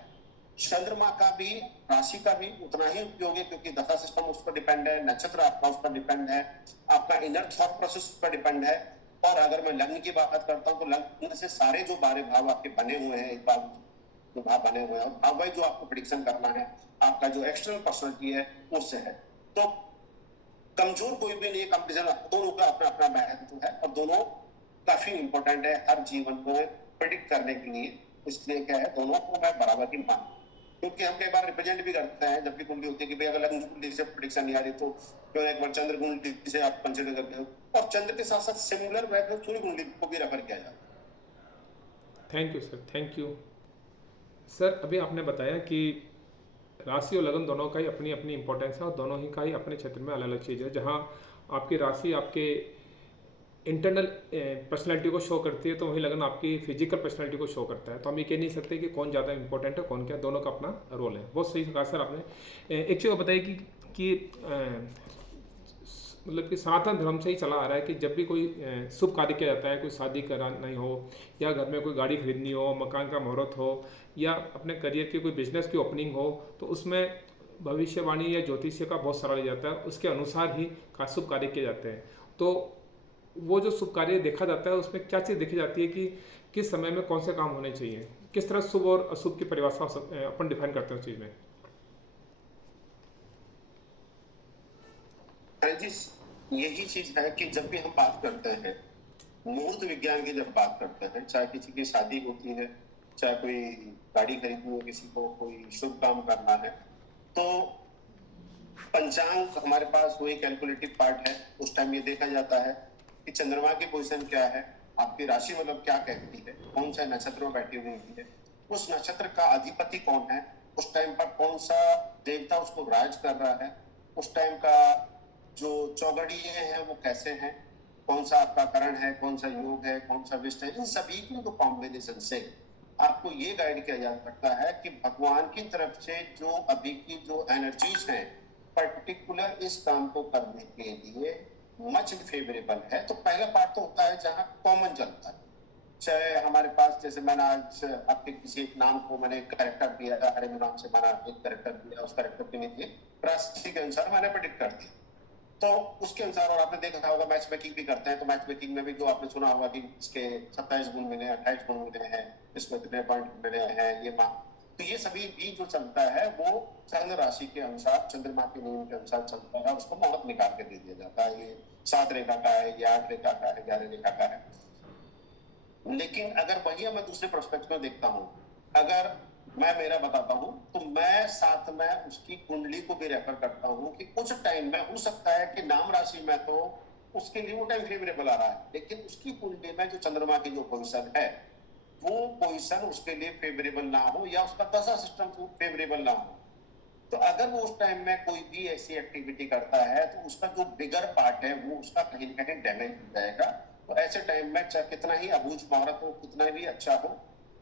चंद्रमा का भी, राशि का भी उतना ही उपयोग है, क्योंकि दशा सिस्टम उस पर डिपेंड है, नक्षत्र आपका उस पर डिपेंड है, आपका इनर थॉट प्रोसेस उस पर डिपेंड है। और अगर मैं लग्न की बात करता हूँ, तो लग्न से सारे जो 12 भाव आपके बने हुए हैं, एक बार जो भाव बने हुए हैं, और भाव वाइज जो आपको प्रेडिक्शन करना है, आपका जो एक्सटर्नल पर्सनैलिटी है, उससे है। तो कमजोर कोई भी नहीं है, कंपैरिजन दोनों का अपना अपना महत्व है, और दोनों काफी इंपॉर्टेंट है हर जीवन को प्रेडिक्ट करने के लिए। इसलिए क्या है, दोनों को मैं बराबर ही मानता हूँ, क्योंकि हम कई बार रिप्रेजेंट भी करते हैं, जब भी कुंडली होती है कि भाई अगर लग्न कुंडली से प्रेडिक्शन नहीं आ रही, तो क्यों एक बार चंद्र कुंडली से आप कंसिडर करते हो, और चंद्र के साथ साथ सिमिलर वैसे सूर्य कुंडली को भी रेफर किया जाता है। Thank you sir, thank you sir. अभी आपने बताया कि राशि और लगन दोनों का ही अपनी अपनी इंपॉर्टेंस है, और दोनों ही का ही अपने क्षेत्र में अलग अलग चीज़ है। जहाँ आपकी राशि आपके इंटरनल पर्सनैलिटी को शो करती है, तो वही लगन आपकी फिजिकल पर्सनैलिटी को शो करता है। तो हम ये कह नहीं सकते कि कौन ज़्यादा इंपॉर्टेंट है कौन क्या, दोनों का अपना रोल है। बहुत सही कहा सर आपने। एक चीज़ बताइए कि मतलब कि सनातन धर्म से ही चला आ रहा है कि जब भी कोई शुभ कार्य किया जाता है, कोई शादी करानी हो या घर में कोई गाड़ी खरीदनी हो, मकान का मुहूर्त हो या अपने करियर की कोई बिजनेस की ओपनिंग हो, तो उसमें भविष्यवाणी या ज्योतिष्य का बहुत सहारा लिया जाता है। उसके अनुसार ही शुभ कार्य किए जाते हैं। तो वो जो शुभ कार्य देखा जाता है उसमें क्या चीज़ देखी जाती है कि किस समय में कौन से काम होने चाहिए, किस तरह शुभ और अशुभ की परिभाषा अपन डिफाइन करते हैं उस चीज़ में। हाँ जी, यही चीज है कि जब भी हम बात करते हैं मुहूर्त विज्ञान की, जब बात करते हैं, चाहे किसी की शादी होती है, चाहे कोई गाड़ी खरीदनी हो, किसी को कोई शुभ काम करना है, तो पंचांग हमारे पास वही कैलकुलेटिव पार्ट है। उस टाइम ये देखा जाता है कि चंद्रमा की पोजीशन क्या है, आपकी राशि मतलब क्या कहती है, कौन सा नक्षत्र में बैठी हुई है, उस नक्षत्र का अधिपति कौन है, उस टाइम पर कौन सा देवता उसको राज कर रहा है, उस टाइम का जो चौगड़िए हैं वो कैसे हैं, कौन सा आपका करण है, कौन सा योग है, कौन सा विष्ट है, इन सभी की तो कॉम्बिनेशन से आपको ये गाइड किया जा सकता है कि भगवान की तरफ से जो अभी की जो एनर्जीज हैं पर्टिकुलर इस काम को करने के लिए मच फेवरेबल है। तो पहला पार्ट तो होता है जहां कॉमन चलता है, चाहे हमारे पास, जैसे मैंने आज आपके किसी एक नाम को मैंने करेक्टर दिया, हरे नाम से मैंने एक करेक्टर दिया, उस करेक्टर के नीचे राशि के अनुसार मैंने प्रेडिक्ट कर दिया, तो उसके अनुसार। और आपने देखा होगा मैच मेकिंग भी करते हैं, तो मैच मेकिंग में भी जो आपने सुना होगा कि इसके 27 गुण मिले, 28 गुण मिले हैं, इसमें कितने पॉइंट मिले हैं, ये तो ये सभी भी जो चलता है वो चंद्र राशि के अनुसार, चंद्रमा के नियम के अनुसार चलता है। उसको मुहूर्त निकाल के दे दिया जाता है, ये 7 रेखा का है, ये 8 रेखा का है, 11 रेखा का है। लेकिन अगर वही मैं दूसरे प्रोस्पेक्ट में देखता हूँ, अगर मैं मेरा बताता हूँ, तो मैं साथ में उसकी कुंडली को भी रेफर करता हूँ कि कुछ टाइम में हो सकता है कि नाम राशि में तो उसके लिए वो टाइम फेवरेबल आ रहा है, लेकिन उसकी कुंडली में जो चंद्रमा की जो पोजिशन है वो पोजिशन उसके लिए फेवरेबल ना हो, या उसका दशा सिस्टम फेवरेबल ना हो। तो अगर वो उस टाइम में कोई भी ऐसी एक्टिविटी करता है तो उसका जो बिगर पार्ट है वो उसका कहीं ना कहीं डैमेज हो जाएगा। तो ऐसे टाइम में चाहे कितना ही अबूझ मुहूर्त हो, कितना भी अच्छा हो,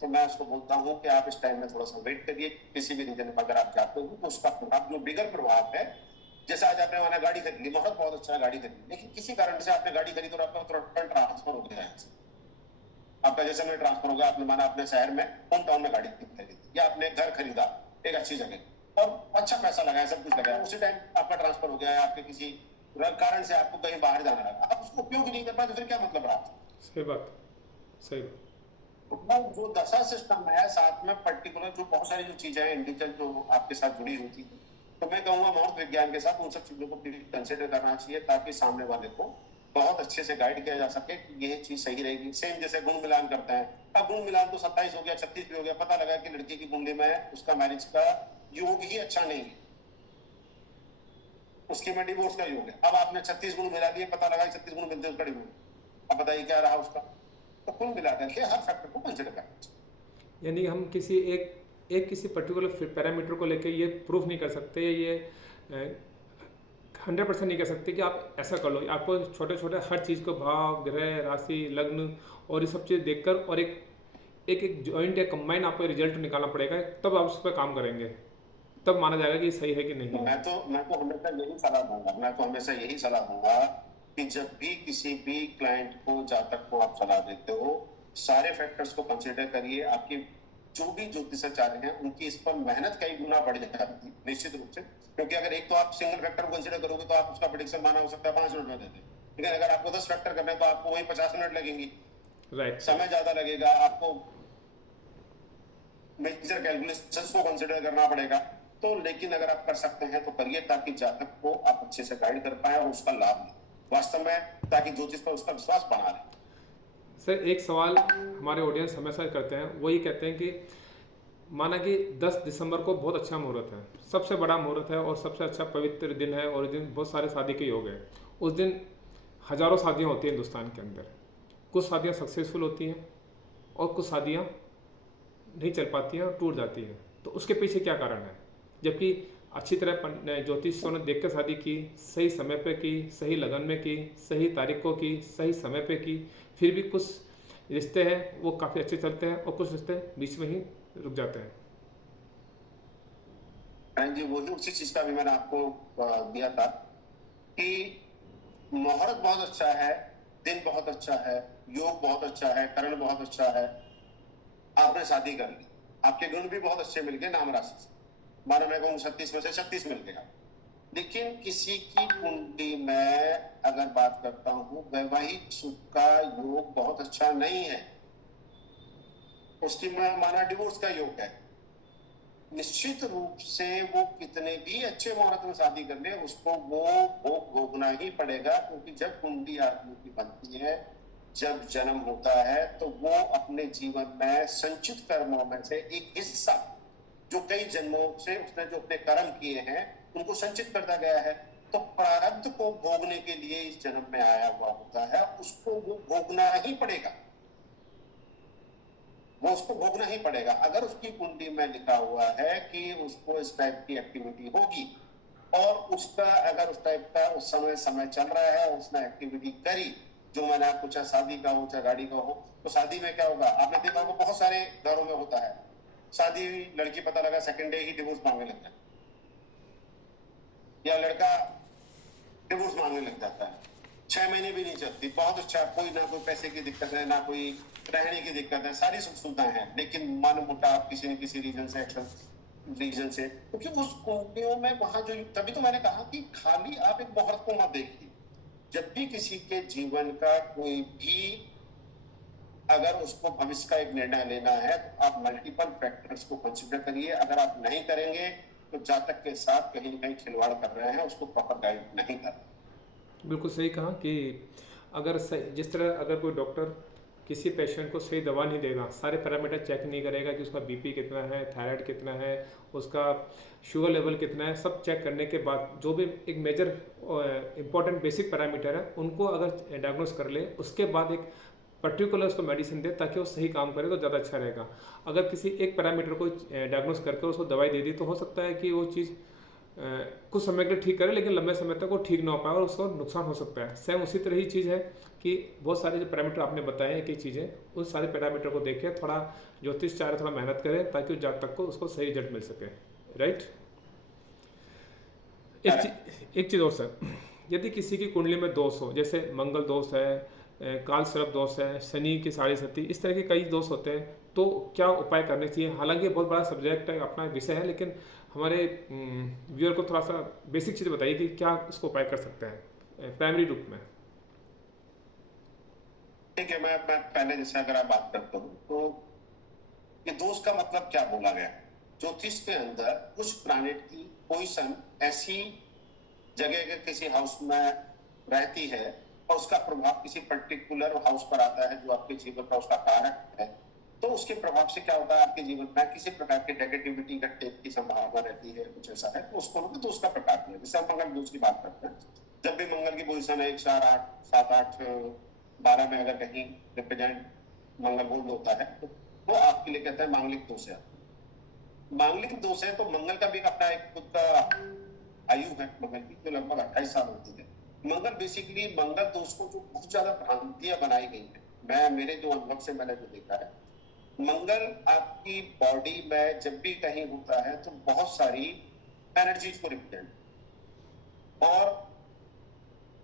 तो मैं उसको बोलता हूँ कि आप इस टाइम में थोड़ा सा वेट करिए। किसी भी रीजन में अगर आप जाते हो तो उसका प्रभाव, जो बिगर प्रभाव है, जैसे आज आपने माना गाड़ी खरीद ली, मुहूर्त बहुत अच्छा है, गाड़ी खरीदी, लेकिन किसी कारण से आपने गाड़ी खरीदी और आपका तुरंत ट्रांसफर हो गया है, आपका जैसे में ट्रांसफर होगा, आपने माना अपने शहर में होम टाउन में गाड़ी खरीदी, या आपने घर खरीदा एक अच्छी जगह और अच्छा पैसा लगाया, सब कुछ लगाया, उसी टाइम आपका ट्रांसफर हो गया है, आपके किसी कारण से आपको कहीं बाहर जाना लगा, आप उसको उपयोग नहीं कर पाए, तो फिर क्या मतलब रहा? सही बात, सही। जो दशा सिस्टम है, साथ में पर्टिकुलर जो बहुत सारी जो चीजें हैं इंडिविजुअल जो आपके साथ जुड़ी होती है, तो मैं कहूंगा मुहूर्त विज्ञान के साथ उन सब चीजों को कंसिडर करना चाहिए, ताकि सामने वाले को बहुत अच्छे से गाइड किया जा सके कि ये चीज सही रहेगी। सेम जैसे गुण मिलान करते हैं, अब गुण मिलान तो 27 हो गया, 36 भी हो गया, पता लगा कि लड़की की कुंडली में उसका मैरिज का योग ही अच्छा नहीं है, उसके में डिवोर्स का योग है। अब आपने 36 गुण मिला दिए, पता लगा 36 गुण मिलते उसका डिवोर्स, अब बताइए क्या रहा उसका? तो कुल मिलाकर के हर फैक्टर को कंसिडर करना चाहिए। यानी हम किसी एक किसी पर्टिकुलर पैरामीटर को लेकर ये प्रूफ नहीं कर सकते, ये 100% नहीं कह सकते कि आप ऐसा कर लो। आपको छोटे छोटे हर चीज़ को, भाव, ग्रह, राशि, लग्न और ये सब चीज़ देखकर और एक जॉइंट या कंबाइन आपको रिजल्ट निकालना पड़ेगा, तब आप उस पर काम करेंगे, तब माना जाएगा कि सही है कि नहीं। मैं तो हमेशा यही सलाह दूंगा कि जब भी किसी भी क्लाइंट को, जातक को आप सलाह देते हो, सारे फैक्टर्स को कंसिडर करिए। आपकी जो भी ज्योतिषाचार्य हैं उनकी इस पर मेहनत कई गुना बढ़ जाती है निश्चित रूप से, क्योंकि अगर एक तो आप सिंगल फैक्टर को कंसिडर करोगे तो आप उसका प्रेडिक्शन माना हो सकता है 5 मिनट में देते, लेकिन अगर आपको 10 फैक्टर करने हैं तो आपको वही 50 मिनट लगेंगी, राइट, समय ज्यादा लगेगा, आपको मेजर कैलकुलेशंस को कंसिडर करना पड़ेगा। तो लेकिन अगर आप कर सकते हैं तो करिए, ताकि जातक को आप अच्छे से गाइड कर पाए और उसका लाभ लें वास्तव में, ताकि ज्योतिष पर उसका विश्वास बना रहे। सर एक सवाल हमारे ऑडियंस हमेशा करते हैं, वो ये कहते हैं कि माना कि 10 दिसंबर को बहुत अच्छा मुहूर्त है, सबसे बड़ा मुहूर्त है और सबसे अच्छा पवित्र दिन है, और इस दिन बहुत सारे शादी के योग है। उस दिन हज़ारों शादियाँ होती हैं हिंदुस्तान के अंदर, कुछ शादियाँ सक्सेसफुल होती हैं और कुछ शादियाँ नहीं चल पाती हैं और टूट जाती हैं। तो उसके पीछे क्या कारण है? जबकि अच्छी तरह ज्योतिषियों ने देख कर शादी की, सही समय पे की, सही लगन में की, सही तारीख को की, सही समय पे की, फिर भी कुछ रिश्ते हैं वो काफ़ी अच्छे चलते हैं और कुछ रिश्ते बीच में ही रुक जाते हैं। हाँ जी, वही उसी चीज का भी मैंने आपको दिया था कि मुहूर्त बहुत अच्छा है, दिन बहुत अच्छा है, योग बहुत अच्छा है, करण बहुत अच्छा है, आपने शादी कर ली, आपके गुण भी बहुत अच्छे मिल गए नाम राशि से, माना मैं कहूँ 36 में से 36 मिल गया। लेकिन किसी की कुंडली में अगर बात करता हूं, वैवाहिक सुख का योग बहुत अच्छा नहीं है, उसकी माना डिवोर्स का योग है, निश्चित रूप से वो कितने भी अच्छे मुहूर्त में शादी कर ले, उसको वो भोग भोगना ही पड़ेगा, क्योंकि जब कुंडली आदमी की बनती है, जब जन्म होता है, तो वो अपने जीवन में संचित कर्मों में से एक हिस्सा, जो कई जन्मों से उसने जो अपने कर्म किए हैं उनको संचित करता गया है, तो प्रारब्ध को भोगने के लिए इस जन्म में आया हुआ होता है, उसको वो भोगना ही पड़ेगा, वो उसको भोगना ही पड़ेगा। अगर उसकी कुंडली में लिखा हुआ है कि उसको इस टाइप की एक्टिविटी होगी और उसका अगर उस टाइप का उस समय चल रहा है, उसने एक्टिविटी करी, जो मैंने आपको चाहे शादी का हो चाहे गाड़ी का हो, तो शादी में क्या होगा, आपने देखा होगा बहुत सारे घरों में होता है, शादी लड़की पता लगा सेकंड डे ही डिवोर्स मांगने लगता है, या लड़का डिवोर्स मांगने लग जाता है, 6 महीने भी नहीं चलती, बहुत अच्छा, कोई ना कोई पैसे की दिक्कत है, ना कोई रहने की दिक्कत है, सारी सुख सुविधाएं हैं, लेकिन मन मुटाव किसी न किसी रीजन से, क्योंकि उस कुंडलियों में वहां जो, तभी तो मैंने कहा कि खाली आप एक मुहूर्त को मत देखिए, जब भी किसी के जीवन का कोई भी अगर उसको भविष्य का एक निर्णय लेना है, तो आप मल्टीपल फैक्टर्स को कंसिडर करिए, अगर आप नहीं करेंगे तो जातक के साथ कहीं न कहीं खिलवाड़ कर रहे हैं, उसको प्रॉपर गाइड नहीं कर रहे। बिल्कुल सही कहा कि अगर जिस तरह अगर कोई डॉक्टर किसी पेशेंट को सही दवा नहीं देगा, सारे पैरामीटर चेक नहीं करेगा कि उसका बीपी कितना है, थायराइड कितना है, उसका शुगर लेवल कितना है, सब चेक करने के बाद जो भी एक मेजर इंपॉर्टेंट बेसिक पैरामीटर है उनको अगर डायग्नोस कर ले, उसके बाद एक पर्टिकुलर उसको मेडिसिन दे ताकि वो सही काम करे तो ज़्यादा अच्छा रहेगा। अगर किसी एक पैरामीटर को डायग्नोस करके उसको दवाई दे दी तो हो सकता है कि वो चीज़ कुछ समय के लिए ठीक करे, लेकिन लंबे समय तक वो ठीक ना हो पाए और उसको नुकसान हो सकता है। सेम उसी तरह ही चीज़ है कि बहुत सारे जो पैरामीटर आपने बताए एक एक चीज़ें, उस सारे पैरामीटर को देखें, थोड़ा ज्योतिष चार्य थोड़ा मेहनत करें ताकि उस जातक को उसको सही रिजल्ट मिल सके। राइट। एक चीज़ और सर, यदि किसी की कुंडली में दोष हो, जैसे मंगल दोष है, काल सर्प दोष है, शनि की साढ़े सती, इस तरह के कई दोष होते हैं, तो क्या उपाय करने चाहिए? हालांकि बहुत बड़ा सब्जेक्ट है, अपना विषय है, लेकिन हमारे व्यूअर को थोड़ा सा बेसिक चीज़ बताइए कि क्या इसको उपाय कर सकते हैं प्राइमरी रूप में। ठीक है, मैं पहले जैसे अगर आप बात करता हूँ, तो ये दोष का मतलब क्या बोला गया है? ज्योतिष के अंदर कुछ प्लैनेट की पोजीशन ऐसी जगह के किसी हाउस में रहती है और उसका प्रभाव किसी पर्टिकुलर हाउस पर आता है जो आपके जीवन का उसका कारक है, तो उसके प्रभाव से क्या होता है, आपके जीवन में किसी प्रकार की नेगेटिविटी घटने की संभावना रहती है, कुछ ऐसा है, तो उसको लोग दोष का प्रकार दिया। जैसे हम मंगल दोष की बात करते हैं, जब भी मंगल की पोजीशन है 1 4 8 7 8 12 में अगर कहीं रिप्रेजेंट मंगल होल्ड होता है, तो वो आपके लिए कहते हैं मांगलिक दोष है। मांगलिक दोष है तो मंगल का भी अपना एक खुद का आयु है, मंगल की जो लगभग 28 साल होती है। मंगल बेसिकली मंगल दोष को जो बहुत ज्यादा भ्रांतियां बनाई गई है, मैं मेरे जो अनुभव से मैंने जो देखा है, मंगल आपकी बॉडी में जब भी कहीं होता है तो बहुत सारी एनर्जीज को रिप्रेजेंट, और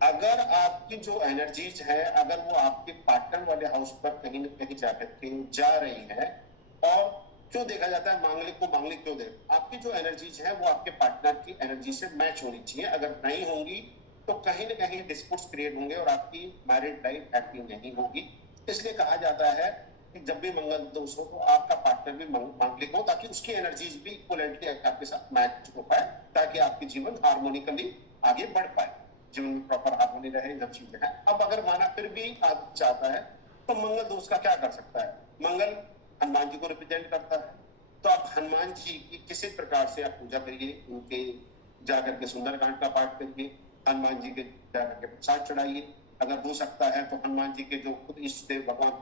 अगर आपकी जो एनर्जीज है अगर वो आपके पार्टनर वाले हाउस पर कहीं न कहीं जाकर के जा रही है, और क्यों देखा जाता है मांगलिक को मांगलिक क्यों दे, आपकी जो एनर्जीज है वो आपके पार्टनर की एनर्जी से मैच होनी चाहिए, अगर नहीं होंगी तो कहीं न कहीं डिस्प्यूट्स क्रिएट होंगे और आपकी मैरिड लाइफ हैप्पी नहीं होगी। इसलिए कहा जाता है कि जब भी मंगल दोष हो तो आपका पार्टनर भी मांगलिक हो, ताकि उसकी एनर्जीज भी इक्वलेंटली आपके साथ मैच हो पाए, ताकि आपकी जीवन हार्मोनिकली आगे बढ़ पाए, जीवन में प्रॉपर हार्मोनी रहे, सब चीजें हैं। अब अगर माना फिर भी आदमी चाहता है तो मंगल दोष का क्या कर सकता है? मंगल हनुमान जी को रिप्रेजेंट करता है, तो आप हनुमान जी की किसी प्रकार से आप पूजा करिए, उनके जाकर के सुंदरकांड का पाठ करिए, हनुमान जी के जाकर के प्रसाद चढ़ाइए, अगर हो सकता है तो हनुमान जी के जो खुद इष्ट देव भगवान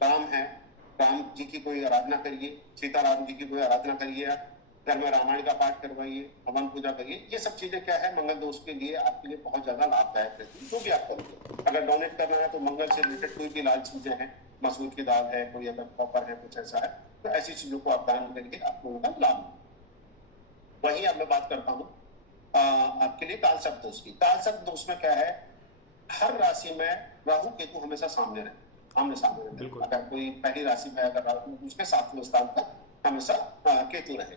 राम है, राम जी की कोई आराधना करिए, सीताराम जी की कोई आराधना करिए, घर में रामायण का पाठ करवाइए, हवन पूजा करिए। ये सब चीजें क्या है, मंगल दोष के लिए आपके लिए बहुत ज्यादा लाभदायक रहती है। जो भी आप करोगे, अगर डोनेट करना है तो मंगल से रिलेटेड कोई भी लाल चीजें हैं, मसूर की दाल है, कोई अगर कॉपर है, कुछ ऐसा है, तो ऐसी चीजों को आप दान करके आपको उनका लाभ मिलेगा। वहीं अब मैं बात करता हूँ आपके लिए कालसर्प दोष की। कालसर्प दोष में क्या है, हर राशि में राहु केतु हमेशा सामने रहे, आमने सामने रहे। बिल्कुल। अगर कोई पहली राशि में अगर राहु, उसके 7वें स्थान पर हमेशा केतु रहे।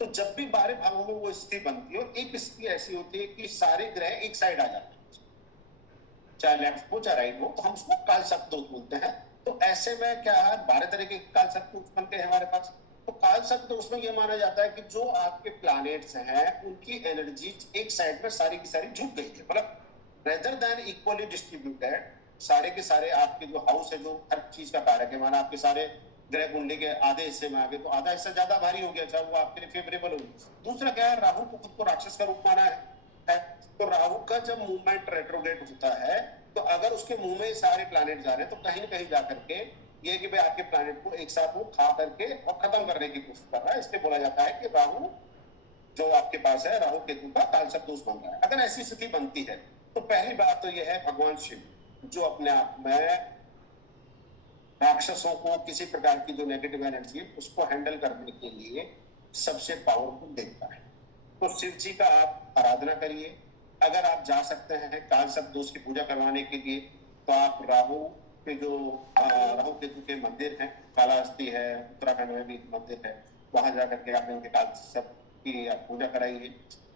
तो जब भी 12 भावों में वो स्थिति बनती है, और एक स्थिति ऐसी होती है कि सारे ग्रह एक साइड आ जाते हैं, चाहे लेफ्ट हो चाहे राइट हो, तो हम उसको कालसर्प दोष बोलते हैं। तो ऐसे में क्या है, 12 तरह के कालसर्प दोष बनते हैं हमारे पास। तो कालसर्प दोष में ये माना जाता है कि जो आपके प्लैनेट्स हैं उनकी एनर्जी एक साइड में सारी की सारी झुक गई है, मतलब रेदर देन इक्वली डिस्ट्रीब्यूटेड, सारे के सारे आपके जो हाउस है, जो हर चीज का कारक है, माना आपके सारे ग्रह कुंडली के आधे हिस्से में आ गए, तो आधा हिस्सा ज्यादा भारी हो गया, चाहे वो आपके लिए फेवरेबल हो। दूसरा क्या है, राहु को खुद को राक्षस का रूप माना है। तो राहु का जब मूवमेंट रेट्रोग्रेड होता है, तो अगर उसके मुंह में सारे प्लैनेट जा रहे हैं, तो कहीं ना कहीं जाकर के ये कि भाई आपके प्लैनेट को एक साथ वो खा करके और खत्म करने की कोशिश कर रहा है। इसलिए बोला जाता है कि राहु जो आपके पास है, राहु केतु का कालसर्प दोष बन रहा है। अगर ऐसी स्थिति बनती है, तो पहली बात तो यह है, भगवान शिव जो अपने आप में राक्षसों को, किसी प्रकार की जो नेगेटिव एनर्जी है उसको हैंडल करने के लिए सबसे पावरफुल देखता है। तो शिव जी का आप आराधना करिए। अगर आप जा सकते हैं कालसर्प दोष की पूजा करवाने के लिए, तो आप राहु के जो राहु केतु के मंदिर हैं, कालाहस्ती है, उत्तराखंड में भी मंदिर है, वहां जाकर के आप इनके कालसर्प की आप पूजा कराइए।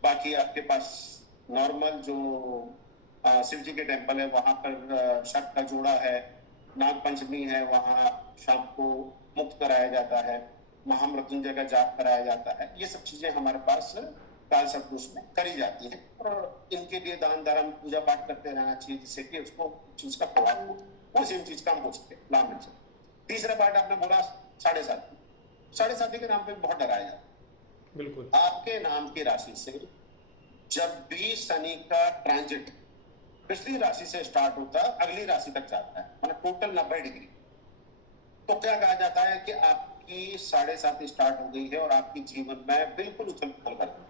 बाकी आपके पास नॉर्मल जो शिव जी के टेम्पल है, वहां पर शक का जोड़ा है, नाग पंचमी है, वहां शाम को मुक्त कराया जाता है, महामृत्युंजय का जाप कराया जाता है। ये सब चीजें हमारे पास कालसर्प दोष में करी जाती है, और इनके लिए दान धर्म पूजा पाठ करते रहना चाहिए, जिससे कि उसको चीज का प्रभाव हो, वो सेम चीज काम हो सके, लाभ मिल सके। तीसरा पार्ट आपने बोला 7.5 के नाम पे बहुत डराया जाता है। बिल्कुल। आपके नाम की राशि से जब भी शनि का ट्रांजिट पिछली राशि से स्टार्ट होता है, अगली राशि तक जाता है, मतलब टोटल 90 डिग्री, तो क्या कहा जाता है कि आपकी 7.5 स्टार्ट हो गई है और आपकी जीवन में बिल्कुल उथल पुथल कर दी।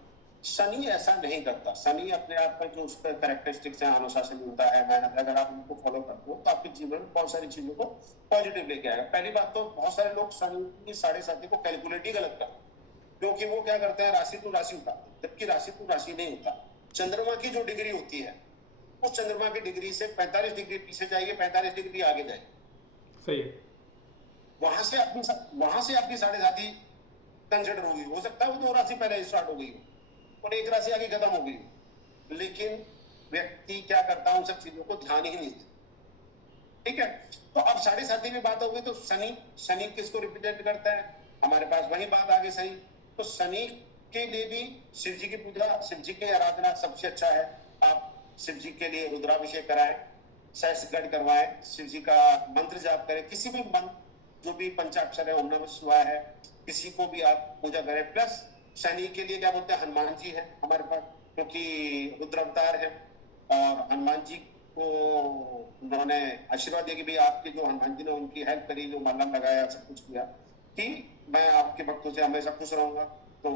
शनि ऐसा नहीं करता। शनि अपने आप में जो उसका कैरेक्टरिस्टिक्स है, अनुशासन होता है, मेहनत, अगर आप उनको फॉलो करते हो तो आपके जीवन में बहुत सारी चीजों को पॉजिटिव लेके आएगा। पहली बात तो बहुत सारे लोग शनि की 7.5 को कैलकुलेट ही गलत करते हैं, क्योंकि वो क्या करते हैं, राशि टू राशि उठाते हैं, जबकि राशि टू राशि नहीं होता। चंद्रमा की जो डिग्री होती है, उस चंद्रमा की डिग्री से 45 डिग्री पीछे जाइए, 45 डिग्री आगे जाइए, सही है। वहां से आपकी 7.5 कंसिडर होगी। हो सकता है वो 2 राशि पहले स्टार्ट हो गई हो और 1 राशि आगे खत्म हो गई हो, लेकिन व्यक्ति क्या करता है, उन सब चीजों को ध्यान ही नहीं देता। ठीक है, तो अब 7.5 में बात हो गई, तो शनि किसको रिप्रेजेंट करता है, हमारे पास वही बात आ गई। सही, तो शनि के लिए भी शिव जी की पूजा, शिव जी की आराधना सबसे अच्छा है। आप शिव जी के लिए रुद्राभिषेक कराएं, सहस्त्रगढ़ करवाएं, शिव जी का मंत्र जाप करें, किसी भी मंत्र जो भी पंचाक्षर है, ओम नमः शिवाय है, किसी को भी आप पूजा करें। प्लस शनि के लिए क्या बोलते हैं, हनुमान जी है हमारे पास, क्योंकि रुद्र अवतार है, और हनुमान जी को उन्होंने आशीर्वाद दिया कि भाई आपके जो हनुमान जी ने उनकी हेल्प करी, जो मल्लम लगाया, सब कुछ किया, कि मैं आपके भक्तों से हमेशा खुश रहूंगा। तो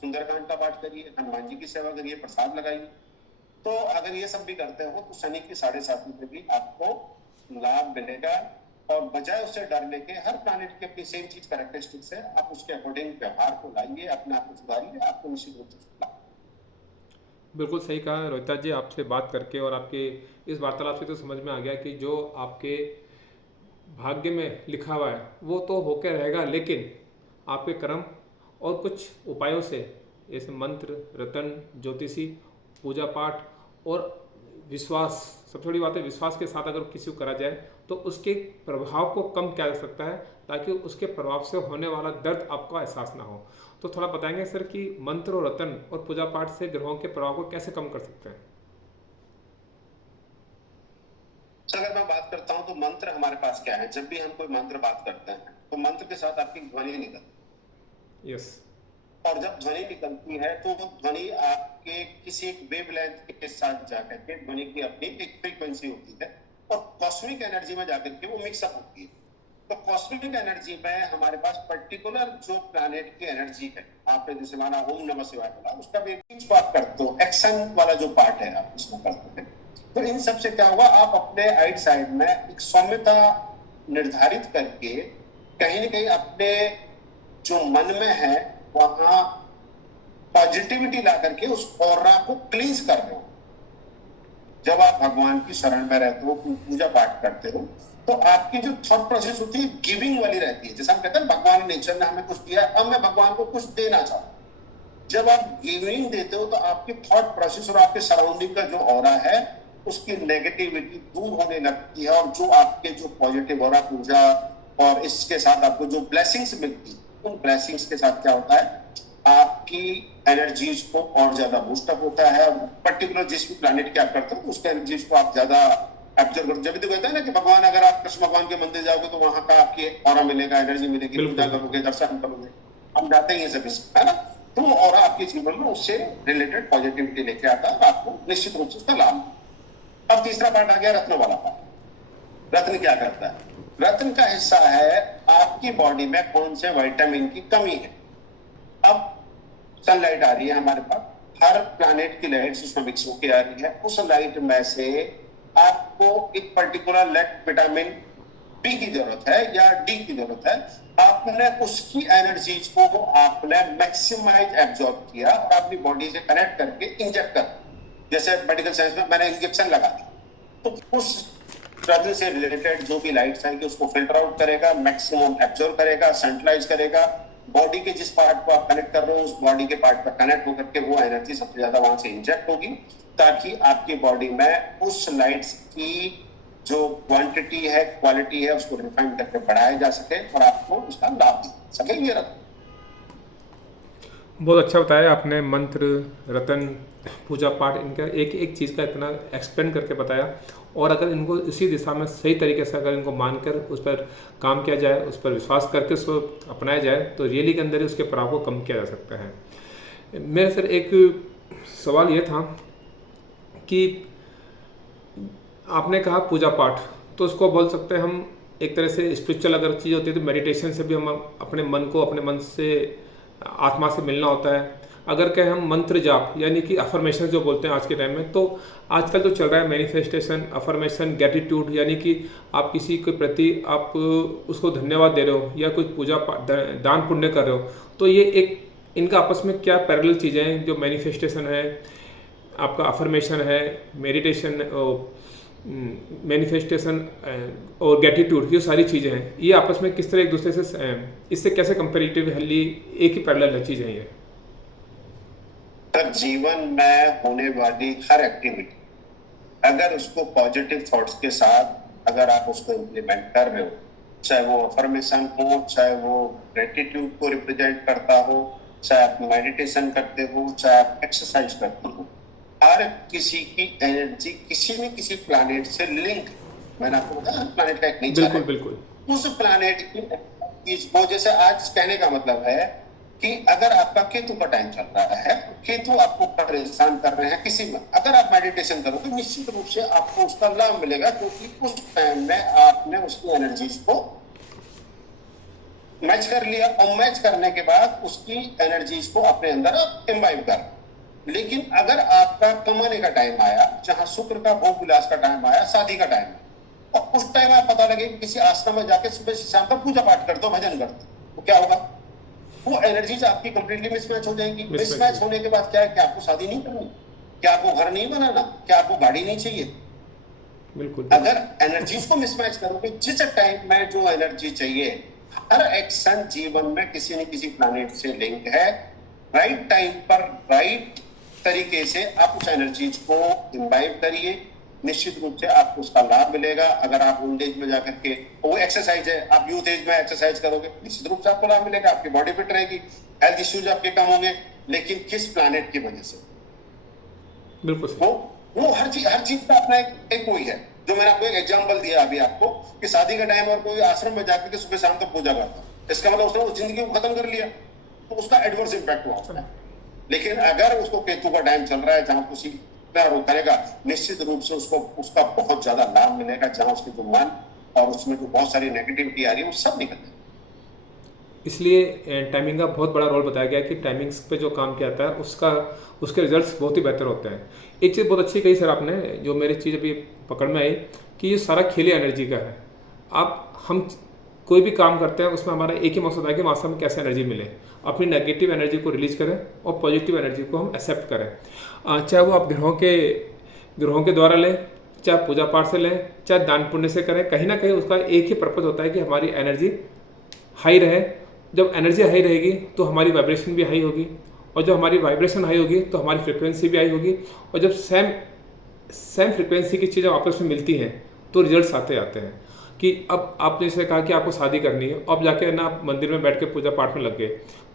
सुंदरकांड का पाठ करिए, हनुमान जी की सेवा करिए, प्रसाद लगाइए। तो अगर ये सब भी करते हो तो शनि की 7.5 में भी आपको लाभ मिलेगा। और बजाय उससे डरने के, हर प्लैनेट की अपनी सेम चीज कैरेक्टरिस्टिक्स है, आप उसके अकॉर्डिंग व्यवहार को लाइए, अपने आप को सुधारिए, आपको निश्चित रूप से लाभ। बिल्कुल सही कहा रोहिता जी। आपसे बात करके और आपके इस वार्तालाप से तो समझ में आ गया कि जो आपके भाग्य में लिखा हुआ है वो तो होकर रहेगा, लेकिन आपके कर्म और कुछ उपायों से, जैसे मंत्र, रतन, ज्योतिषी, पूजा पाठ और विश्वास, सबसे बड़ी बात है विश्वास के साथ अगर किसी को करा जाए तो उसके प्रभाव को कम किया जा सकता है, ताकि उसके प्रभाव से होने वाला दर्द आपको एहसास ना हो। तो थोड़ा बताएंगे सर कि मंत्र और रतन और पूजा पाठ से ग्रहों के प्रभाव को कैसे कम कर सकते हैं? अगर मैं बात करता हूं तो मंत्र हमारे पास क्या है, जब भी हम कोई मंत्र बात करते हैं तो मंत्र के साथ आपकी ध्वनि निकलती है। यस। और जब ध्वनि निकलती है तो वो ध्वनि आपके किसी एक वेवलेंथ के साथ जाकर के, ध्वनि की अपनी एक फ्रीक्वेंसी होती है और कॉस्मिक एनर्जी में जाकर के वो मिक्सअप होती है। तो कॉस्मिक एनर्जी में हमारे पास पर्टिकुलर जो प्लैनेट की एनर्जी है, आपने जैसे माना ओम नमः शिवाय बोला, उसका भी एक आप करते हो, एक्शन वाला जो पार्ट है आप उसमें करते हैं। तो इन सब से क्या हुआ, आप अपने आइट साइड में एक सौम्यता निर्धारित करके कहीं न कहीं अपने जो मन में है वहां पॉजिटिविटी ला करके उस ऑरा को क्लींस कर रहे हो। जब आप भगवान की शरण में रहते हो, पूजा पाठ करते हो, तो आपकी जो थॉट प्रोसेस होती है गिविंग वाली रहती है। जैसे हम कहते हैं भगवान नेचर ने हमें कुछ दिया, अब मैं भगवान को कुछ देना चाहूँ। जब आप गिविंग देते हो तो आपकी थॉट प्रोसेस और आपके सराउंडिंग का जो ऑरा है उसकी नेगेटिविटी दूर होने लगती है, और जो आपके जो पॉजिटिव ऑरा, पूजा और इसके साथ आपको जो ब्लेसिंग्स मिलती है, उन ब्लेसिंग्स के साथ क्या होता है, आपकी एनर्जीज को और ज्यादा बूस्टअप होता है। पर्टिकुलर जिस भी प्लैनेट की आप करते हो उसके एनर्जीज को आप ज्यादा एब्जॉर्ब करते हो। जब भी तो कहते हैं ना कि भगवान, अगर आप कृष्ण भगवान के मंदिर जाओगे तो वहां का आपकी ऑरा मिलेगा, एनर्जी मिलेगी, पूजा करोगे, दर्शन करोगे, हम जाते ही सभी, है ना। तो वो ऑरा आपके जीवन में उससे रिलेटेड पॉजिटिविटी लेके आता है, आपको निश्चित रूप से उसका लाभ। अब तीसरा पार्ट आ गया रत्न वाला पार्ट। रत्न क्या करता है? रत्न का हिस्सा है आपकी बॉडी में कौन से विटामिन की कमी है। अब सनलाइट आ रही है हमारे पास, हर प्लैनेट की लाइट उसमें मिक्स होकर आ रही है, उस लाइट में से आपको एक पर्टिकुलर विटामिन बी की जरूरत है या डी की जरूरत है। आपने उसकी एनर्जीज को आपने मैक्सिमाइज एब्जॉर्ब किया और अपनी बॉडी से कनेक्ट करके इंजेक्ट कर, जैसे मेडिकल साइंस में मैंने इंजेक्शन लगा दिया, तो उस रत्न से रिलेटेड जो भी लाइट्स आएंगे उसको फिल्टर आउट करेगा, मैक्सिमम एब्जॉर्ब करेगा, सेंट्रलाइज करेगा। बॉडी के जिस पार्ट को आप कनेक्ट कर रहे हो उस बॉडी के पार्ट पर कनेक्ट होकर के वो एनर्जी सबसे ज्यादा वहां से इंजेक्ट होगी, ताकि आपकी बॉडी में उस लाइट्स की जो क्वांटिटी है, क्वालिटी है, उसको रिफाइन करके बढ़ाया जा सके और आपको उसका लाभ दे सके। ये रत्न बहुत अच्छा बताया आपने, मंत्र, रतन, पूजा पाठ, इनका एक एक चीज़ का इतना एक्सप्लेन करके बताया। और अगर इनको इसी दिशा में सही तरीके से अगर इनको मानकर उस पर काम किया जाए, उस पर विश्वास करके उसको अपनाया जाए, तो रियली के अंदर ही उसके प्रभाव को कम किया जा सकता है। मेरा सर एक सवाल ये था कि आपने कहा पूजा पाठ, तो उसको बोल सकते हैं हम एक तरह से स्पिरिचुअल अगर चीज़ होती है तो मेडिटेशन से भी हम अपने मन को, अपने मन से, आत्मा से मिलना होता है। अगर कहें हम मंत्र जाप यानी कि अफर्मेशन जो बोलते हैं आज के टाइम में, तो आजकल जो चल रहा है मैनिफेस्टेशन, अफर्मेशन, ग्रेटिट्यूड, यानी कि आप किसी के प्रति आप उसको धन्यवाद दे रहे हो या कुछ पूजा दान पुण्य कर रहे हो, तो ये एक इनका आपस में क्या पैरेलल चीज़ें हैं? जो मैनिफेस्टेशन है, आपका अफर्मेशन है, मेडिटेशन, मैनिफेस्टेशन और ग्रेटिट्यूड, ये सारी चीज़ें हैं, ये आपस में किस तरह एक दूसरे से, इससे कैसे कंपेरेटिवली एक ही पैरेलल चीज़ है ये? जीवन में होने वाली हर एक्टिविटी अगर उसको पॉजिटिव थॉट्स के साथ अगर आप उसको इम्प्लीमेंट कर रहे हो, चाहे वो अफर्मेशन हो, चाहे वो ग्रेटिट्यूड को रिप्रेजेंट करता हो, चाहे आप मेडिटेशन करते हो, चाहे आप एक्सरसाइज करते हो, हर किसी की एनर्जी किसी न किसी प्लैनेट से लिंक। मैंने आपको बताया प्लैनेट का एक नेचर है, बिल्कुल। उस प्लैनेट की वो, जैसे आज कहने का मतलब है कि अगर आपका केतु का टाइम चल रहा है, केतु आपको परेशान कर रहे हैं किसी में, अगर आप मेडिटेशन करोगे तो निश्चित रूप से आपको उसका लाभ मिलेगा, क्योंकि उस टाइम में आपने उसकी एनर्जीज को मैच कर लिया, और मैच करने के बाद उसकी एनर्जीज को अपने अंदर आप इम्बाइब कर। लेकिन अगर आपका कमाने का टाइम आया, जहां शुक्र का भोग विलास का टाइम आया, शादी का टाइम, और उस टाइम आप पता लगे किसी आश्रम में जाके सुबह से शाम तक पूजा पाठ करते हो, भजन करते हो, तो क्या होगा, वो एनर्जीज आपकी कंप्लीटली मिसमैच हो जाएंगी। मिसमैच होने के बाद क्या है कि आपको शादी नहीं करनी, क्या आपको घर नहीं बनाना, क्या आपको गाड़ी नहीं चाहिए। बिल्कुल। अगर एनर्जीज को मिसमैच करोगे, जिस टाइम में जो एनर्जी चाहिए, हर एक्शन जीवन में किसी न किसी प्लैनेट से लिंक है। राइट टाइम पर राइट तरीके से आप उस एनर्जीज को इम्बाइब करिए, निश्चित रूप से आपको उसका लाभ मिलेगा। अगर आप ओल्ड एज में जाकर के, वो एक्सरसाइज है, आप यूथ एज में एक्सरसाइज करोगे, निश्चित रूप से आपको लाभ मिलेगा, आपकी बॉडी फिट रहेगी, हेल्थ इश्यूज आपके कम होंगे। लेकिन किस प्लैनेट की वजह से? बिल्कुल। वो हर चीज का अपना एक वही है, जो मैंने आपको एक एग्जांपल दिया अभी आपको, कि शादी का टाइम और कोई आश्रम में जाकर के सुबह शाम तक पूजा करता, इसका मतलब उसने उस जिंदगी को खत्म कर लिया, तो उसका एडवर्स इंपैक्ट हुआ उसका। लेकिन अगर उसको केतु का टाइम चल रहा है, जहां वो करेगा, निश्चित रूप से उसको उसका बहुत ज्यादा लाभ मिलेगा, जहां उसकी जो मन और उसमें जो बहुत सारी नेगेटिविटी आ रही है वो सब निकल जाए। इसलिए टाइमिंग का बहुत बड़ा रोल बताया गया है कि टाइमिंग्स पे जो काम किया जाता है उसके रिजल्ट्स बहुत ही बेहतर होते हैं। एक चीज़ बहुत अच्छी कही सर आपने, जो मेरी चीज़ अभी पकड़ में आई, कि ये सारा खेल ही एनर्जी का है। आप हम कोई भी काम करते हैं उसमें हमारा एक ही मकसद है कि वहाँ से हमें कैसे एनर्जी मिले। अपनी नेगेटिव एनर्जी को रिलीज करें और पॉजिटिव एनर्जी को हम एक्सेप्ट करें। चाहे वो आप ग्रहों के द्वारा लें, चाहे पूजा पाठ से लें, चाहे दान पुण्य से करें, कहीं ना कहीं उसका एक ही पर्पज होता है कि हमारी एनर्जी हाई रहे। जब एनर्जी हाई रहेगी तो हमारी वाइब्रेशन भी हाई होगी, और जब हमारी वाइब्रेशन हाई होगी तो हमारी फ्रिक्वेंसी भी हाई होगी, और जब सेम सेम फ्रिक्वेंसी की चीज़ें आपस में मिलती हैं तो रिजल्ट्स आते आते हैं। कि अब आपने जैसे कहा कि आपको शादी करनी है, अब जाके ना आप मंदिर में बैठ के पूजा पाठ में लग गए,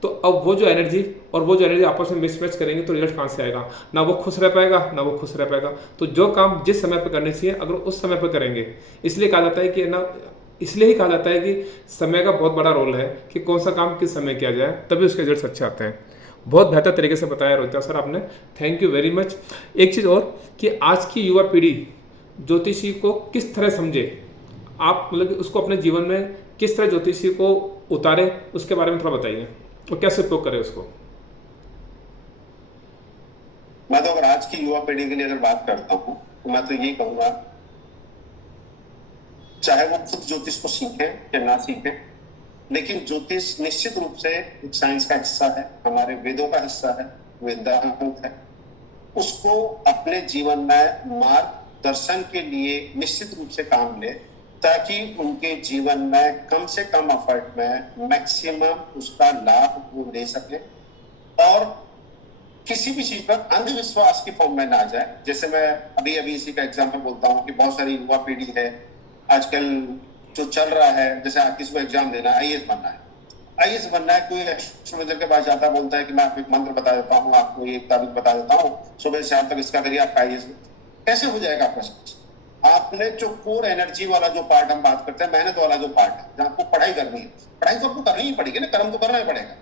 तो अब वो जो एनर्जी आपस में मिसमैच करेंगे तो रिजल्ट कहाँ से आएगा? ना वो खुश रह पाएगा, ना वो खुश रह पाएगा। तो जो काम जिस समय पर करने चाहिए अगर उस समय पर करेंगे, इसलिए कहा जाता है कि ना, इसलिए ही कहा जाता है कि समय का बहुत बड़ा रोल है कि कौन सा काम किस समय किया जाए, तभी उसके रिजल्ट्स अच्छे आते हैं। बहुत बेहतर तरीके से बताया रोहित सर आपने, थैंक यू वेरी मच। एक चीज़ और कि आज की युवा पीढ़ी ज्योतिषी को किस तरह समझे, आप मतलब कि उसको अपने जीवन में किस तरह ज्योतिषी को उतारे, उसके बारे में थोड़ा बताइए, और कैसे उपयोग करें उसको। मैं तो अगर आज की युवा पीढ़ी के लिए अगर बात करता हूँ तो मैं तो यही कहूंगा, चाहे वो खुद ज्योतिष को सीखें या ना सीखें, लेकिन ज्योतिष निश्चित रूप से एक साइंस का हिस्सा है, हमारे वेदों का हिस्सा है, वेदांत है। उसको अपने जीवन में मार्गदर्शन के लिए निश्चित रूप से काम ले, ताकि उनके जीवन में कम से कम एफर्ट में मैक्सिमम उसका लाभ वो ले सके, और किसी भी चीज पर अंधविश्वास की फॉर्म में ना जाए। जैसे मैं अभी इसी का एग्जाम्पल बोलता हूँ कि बहुत सारी युवा पीढ़ी है आजकल जो चल रहा है, जैसे किसी को एग्जाम देना है, आईएएस बनना है, आईएएस बनना है, कोई एस्ट्रोलॉजर के पास जाता बोलता है कि मैं आपको एक मंत्र बता देता हूँ, आपको एक तारीख बता देता हूँ, सुबह से शाम तक इसका करिए, आपका आईएएस कैसे हो जाएगा आपका सक्सेस? आपने जो कोर एनर्जी वाला जो पार्ट हम बात करते हैं, मेहनत वाला जो पार्ट है, जहाँ आपको पढ़ाई करनी है, पढ़ाई तो आपको करनी ही पड़ेगी ना, कर्म तो करना ही पड़ेगा,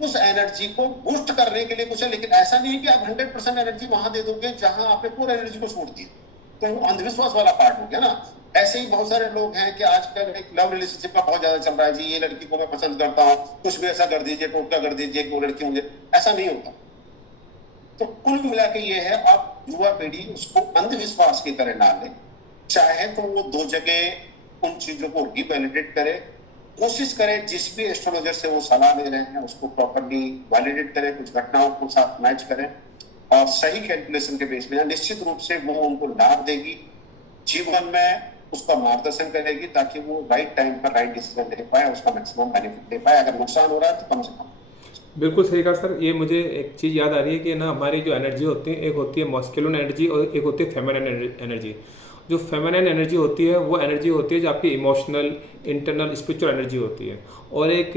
उस एनर्जी को बूस्ट करने के लिए कुछ है। लेकिन ऐसा नहीं है कि आप 100% एनर्जी वहां दे दोगे जहां आपने पूरा एनर्जी को छोड़ दिया, तो वो अंधविश्वास वाला पार्ट हो गया ना। ऐसे ही बहुत सारे लोग हैं कि आजकल एक लव रिलेशनशिप का बहुत ज्यादा चल रहा है, जी ये लड़की को मैं पसंद करता हूँ, कुछ भी ऐसा कर दीजिए, टोटका कर दीजिए कि वो लड़की मुझे, ऐसा नहीं होता। तो कुल मिला के ये है, आप युवा पीढ़ी उसको अंधविश्वास की तरह ना ले, चाहे तो वो दो जगह उन चीजों को रिवैलिडेट करे, कोशिश करें जिस भी एस्ट्रोलॉजर से वो सलाह ले रहे हैं उसको प्रॉपर्ली वैलिडेट करें, कुछ घटनाओं को साथ मैच करें और सही कैलकुलेशन के बेस में निश्चित रूप से वो उनको लाभ देगी, जीवन में उसका मार्गदर्शन करेगी, ताकि वो राइट टाइम पर राइट डिसीजन ले पाए, उसका मैक्सिमम बेनिफिट ले पाए। अगर नुकसान हो रहा है तो कम से कम। बिल्कुल सही कहा सर। ये मुझे एक चीज़ याद आ रही है कि ना, हमारी जो एनर्जी होती है, एक होती है मस्कुलिन एनर्जी और एक होती है फेमिनिन एनर्जी। जो फेमिनिन एनर्जी होती है वो एनर्जी होती है जो आपकी इमोशनल, इंटरनल, स्पिरिचुअल एनर्जी होती है, और एक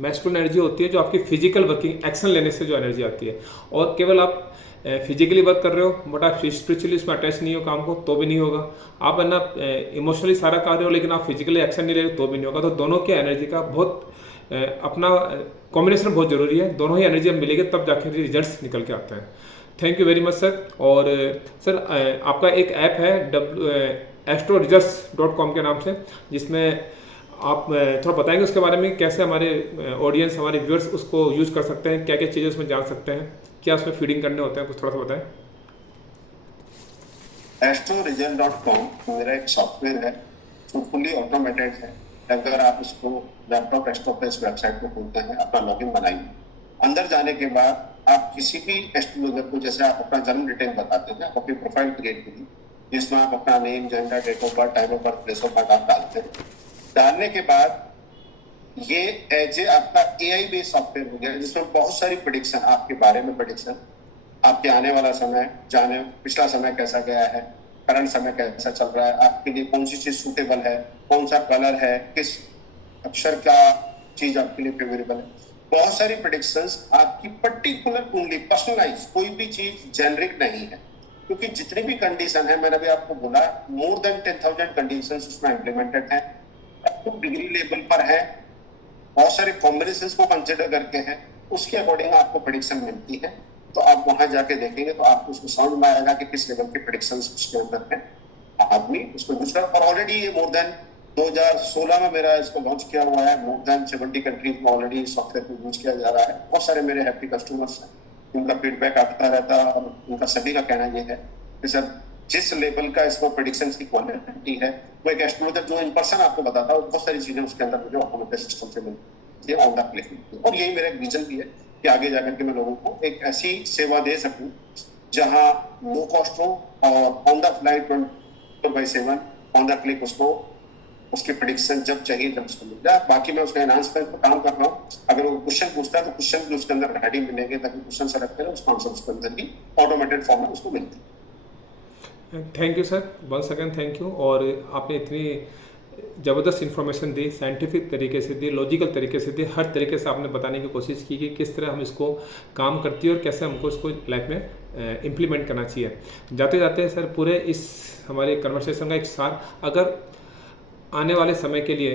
मैस्कुलिन एनर्जी होती है जो आपकी फिजिकल वर्किंग, एक्शन लेने से जो एनर्जी आती है। और केवल आप फिजिकली वर्क कर रहे हो बट आप स्पिरिचुअली उसमें अटैच नहीं हो काम को, तो भी नहीं होगा। आप है ना इमोशनली सारा कर रहे हो लेकिन आप फिजिकली एक्शन नहीं ले रहे हो, तो भी नहीं होगा। तो दोनों की एनर्जी का बहुत अपना कॉम्बिनेशन बहुत ज़रूरी है, दोनों ही एनर्जी अब मिलेगी तब जाके रिजल्ट्स निकल के आते हैं। Thank you very much sir. और सर आपका एक ऐप है astrorisults.com के नाम से, जिसमें आप थोड़ा बताएंगे उसके बारे में, कैसे हमारे ऑडियंस, हमारे व्यूअर्स उसको यूज़ कर सकते हैं, क्या क्या चीज़ें उसमें जान सकते हैं, क्या उसमें फीडिंग करने होते हैं, कुछ थोड़ा सा बताएं। astroresult.com मेरा एक सॉफ्टवेयर है जो फुल्ली ऑटोमेटेड है। अगर आप इसको लैपटॉप डेस्कटॉप पे इस वेबसाइट को खोलते हैं, अपना लॉगिन बनाइए, अंदर जाने के बाद आप किसी भी एस्ट्रोलॉजर को, जैसे आप अपना जन्म डिटेल बताते हैं, आप अपनी प्रोफाइल क्रिएट कीजिए जिसमें आप अपना name, gender, date of birth, time of birth, place of birth आप डालते हैं। डालने के बाद ये एज ए आपका एआई बेस्ड सॉफ्टवेयर हो गया, जिसमें बहुत सारी प्रेडिक्शन, आपके बारे में प्रेडिक्शन, आपके आने वाला समय जाने, पिछला समय कैसा गया है, करंट समय कैसा चल रहा है, आपके लिए कौन सी चीज सूटेबल है, कौन सा कलर है, किस अक्षर का चीज आपके लिए फेवरेबल है, बहुत सारी प्रेडिक्शंस आपकी पर्टिकुलर कुंडली, पर्सनलाइज, कोई भी चीज जेनरिक नहीं है, क्योंकि जितनी भी कंडीशन है, मैंने अभी आपको बोला, मोर देन 10,000 कंडीशन उसमें इम्प्लीमेंटेड है, डिग्री लेवल पर है, बहुत सारे कॉम्बिनेशंस को कंसिडर करके है, उसके अकॉर्डिंग आपको प्रेडिक्शन मिलती है। तो आप वहां जाके देखेंगे तो आपको उसको समझ में आएगा कि किस लेवल के प्रेडिक्शंस उसके अंदर है। आदमी उसको यूज कर, और ऑलरेडी ये मोर देन 2016 में मेरा इसको लॉन्च किया हुआ है। मोर देन 70 कंट्रीज में ऑलरेडी सॉफ्टवेयर को यूज किया जा रहा है। बहुत सारे मेरे हैप्पी कस्टमर्स हैं, उनका फीडबैक आता रहता है और उनका सभी का कहना ये है कि सर जिस लेवल का इसको प्रेडिक्शन की क्वालिटी है, वो एक एस्ट्रोलॉजर जो इन पर्सन आपको बताता है, बहुत सारी चीजें उसके अंदर मुझे ऑटोमेटेड सिस्टम से मिलती है ऑन द क्लिक। और यही मेरा एक विजन भी है कि आगे जाकर के मैं लोगों को एक ऐसी सेवा दे सकूं जहां लो कॉस्ट हो और on the flight 24/7 on the click उसको उसकी प्रेडिक्शन जब चाहिए जब उसको मिल जाए। बाकी मैं उसका एनहांसमेंट पर काम कर रहा हूँ। अगर वो क्वेश्चन पूछता है तो क्वेश्चन भी उसके अंदर रेडी मिलेंगे, ताकि क्वेश्चन सेलेक्ट करें उसका आंसर उसके अंदर भी ऑटोमेटेड फॉर्म में उसको मिलते हैं। Thank you sir, once again thank you. और आपने इतनी ज़बरदस्त इन्फॉर्मेशन दी, साइंटिफिक तरीके से दी, लॉजिकल तरीके से दी, हर तरीके से आपने बताने की कोशिश की कि किस तरह हम इसको काम करती है और कैसे हमको इसको लाइफ में इम्प्लीमेंट करना चाहिए। जाते जाते सर पूरे इस हमारे कन्वर्सेशन का एक सार, अगर आने वाले समय के लिए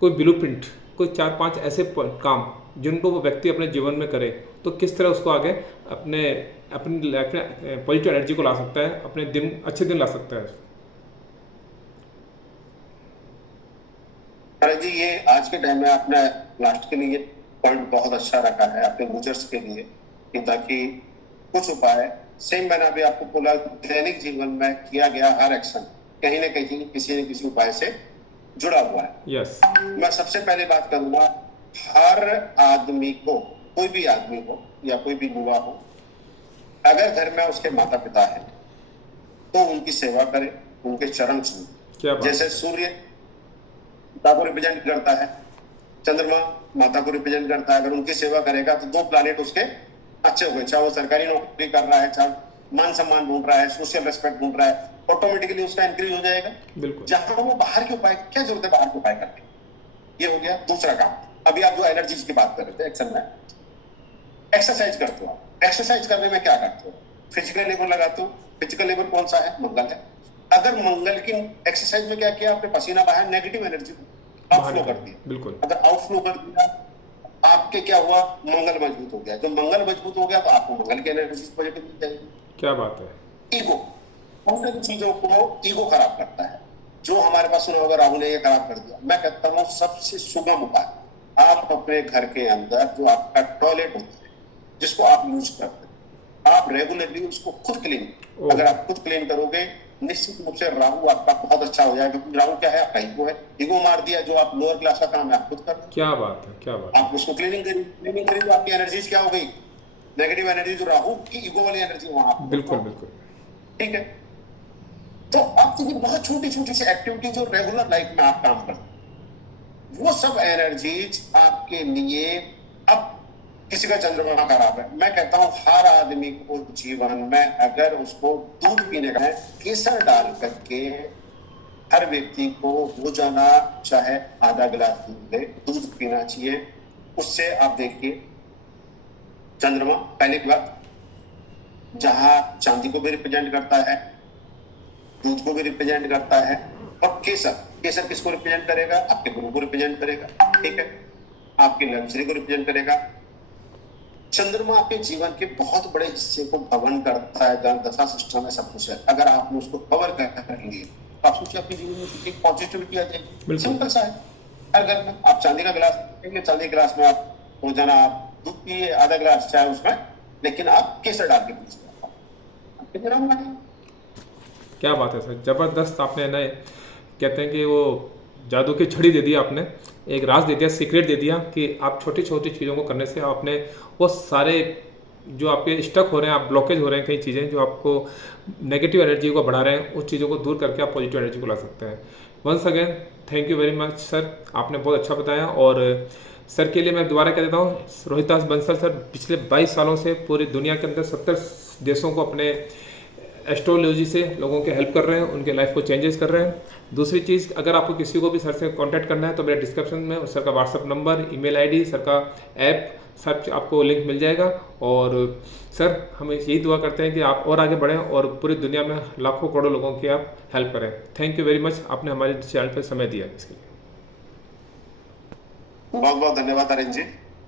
कोई ब्लूप्रिंट, कोई 4-5 ऐसे काम जिनको वो व्यक्ति अपने जीवन में करे, तो किस तरह उसको आगे अपनी लाइफ में पॉजिटिव एनर्जी को ला सकता है, अपने दिन अच्छे दिन ला सकता है। अरे जी, ये आज के टाइम में आपने लास्ट के लिए पॉइंट बहुत अच्छा रखा है अपने यूजर्स के लिए, कि ताकि कुछ उपाय सेम मैंने अभी आपको बोला, दैनिक जीवन में किया गया हर एक्शन कहीं ना कहीं किसी न किसी उपाय से जुड़ा हुआ है। यस। मैं सबसे पहले बात करूंगा, हर आदमी को, कोई भी आदमी हो या कोई भी युवा हो, अगर घर में उसके माता पिता है तो उनकी सेवा करे, उनके चरण छूए। जैसे सूर्य माता को रिप्रेजेंट करता है, चंद्रमा माता को रिप्रेजेंट करता है, अगर उनकी सेवा करेगा तो 2 प्लैनेट उसके अच्छे हुए, चाहे वो सरकारी नौकरी कर रहा है, चाहे मान सम्मान ढूंढ रहा है, सोशल रेस्पेक्ट ढूंढ रहा है, ऑटोमेटिकली उसका इंक्रीज हो जाएगा। जहां वो बाहर के उपाय, क्या जरूरत है बाहर के उपाय करने, ये हो गया दूसरा काम। अभी आप जो एनर्जीज की बात कर रहे थे, एक्शन में एक्सरसाइज करते हो। आप एक्सरसाइज करने में क्या करते हो? फिजिकल लेबर लगाते हो। फिजिकल लेबर कौन सा है? मंगल है। अगर मंगल की एक्सरसाइज में क्या किया आपने? पसीना बाहर, नेगेटिव एनर्जी को आउटफ्लो कर दिया। बिल्कुल। अगर आउटफ्लो कर दिया, आपके क्या हुआ? मंगल मजबूत हो गया। जब मंगल मजबूत हो गया तो आपको मंगल की एनर्जी पॉजिटिव मिल जाएगी। क्या बात है। ईगो, उन सारी चीजों को ईगो खराब करता है, जो हमारे पास सुना होगा राहुल ने ये खराब कर दिया। मैं कहता हूँ सबसे सुगम उपाय, आप अपने घर के अंदर जो आपका टॉयलेट होता है, जिसको आप यूज करते हैं, आप रेगुलरली उसको खुद क्लीन, अगर आप खुद क्लीन करोगे, निश्चित रूप से राहु आपका बहुत अच्छा हो जाएगा। क्योंकि राहु क्या है? आपका ईगो है। ईगो मार दिया, जो आप लोअर क्लास का काम है आप खुद कर। क्या बात है, क्या बात है। आप उसको क्लीनिंग करिए तो आपकी एनर्जीज क्या हो गई? नेगेटिव एनर्जी, जो राहु की ईगो वाली एनर्जी वहां। बिल्कुल बिल्कुल ठीक है। तो आप देखिए, बहुत छोटी छोटी सी एक्टिविटी जो रेगुलर लाइफ में आप काम करते हैं, वो सब एनर्जीज आपके लिए। अब किसी का चंद्रमा खराब है, मैं कहता हूं हर आदमी को जीवन में अगर उसको दूध पीने का है, केसर डाल करके हर व्यक्ति को रोजाना चाहे आधा गिलास दूध पीना चाहिए। उससे आप देखिए, चंद्रमा पहली बात जहां चांदी को भी रिप्रेजेंट करता है, दूध को भी रिप्रेजेंट करता है, और केसर किसको रिप्रेजेंट करेगा? आपके गुरु को रिप्रेजेंट करेगा। ठीक है, आपके लग्जरी को रिप्रेजेंट करेगा। चंद्रमा आपके जीवन के बहुत बड़े हिस्से को गवर्न करता है, दशा सिस्टम में सब कुछ है। अगर आप उसको कवर करेंगे तो आप सोचिए आपके जीवन में कितनी पॉजिटिविटी आ जाएगी। सिंपल सा है। हर घर में आप चांदी का गिलास लेंगे, चांदी के गिलास में आप रोजाना आप दूध पिए आधा गिलास चाहे उसमें, लेकिन आप केसर डाल के पीजिए, आपके जन्म में। क्या बात है सर, जबरदस्त। आपने ना कहते हैं कि वो जादू की छड़ी दे दी आपने, एक राज दे दिया, सीक्रेट दे दिया कि आप छोटी छोटी चीज़ों को करने से आपने वो सारे जो आपके स्टक हो रहे हैं, आप ब्लॉकेज हो रहे हैं, कई चीज़ें जो आपको नेगेटिव एनर्जी को बढ़ा रहे हैं, उस चीज़ों को दूर करके आप पॉजिटिव एनर्जी को ला सकते हैं। Once again thank you very much sir, आपने बहुत अच्छा बताया। और सर के लिए मैं दोबारा कह देता हूँ, रोहितास बंसल सर पिछले 22 सालों से पूरी दुनिया के अंदर 70 देशों को अपने एस्ट्रोलॉजी से लोगों के हेल्प कर रहे हैं, उनके लाइफ को चेंजेस कर रहे हैं। दूसरी चीज़, अगर आपको किसी को भी सर से कांटेक्ट करना है तो मेरे डिस्क्रिप्शन में सर का WhatsApp number, email ID, sir का ऐप, सब आपको लिंक मिल जाएगा। और सर हम यही दुआ करते हैं कि आप और आगे बढ़ें और पूरी दुनिया में लाखों करोड़ों लोगों की आप हेल्प करें। थैंक यू वेरी मच, आपने हमारे चैनल पर समय दिया इसके लिए। बहुत बहुत धन्यवाद अरिंद जी।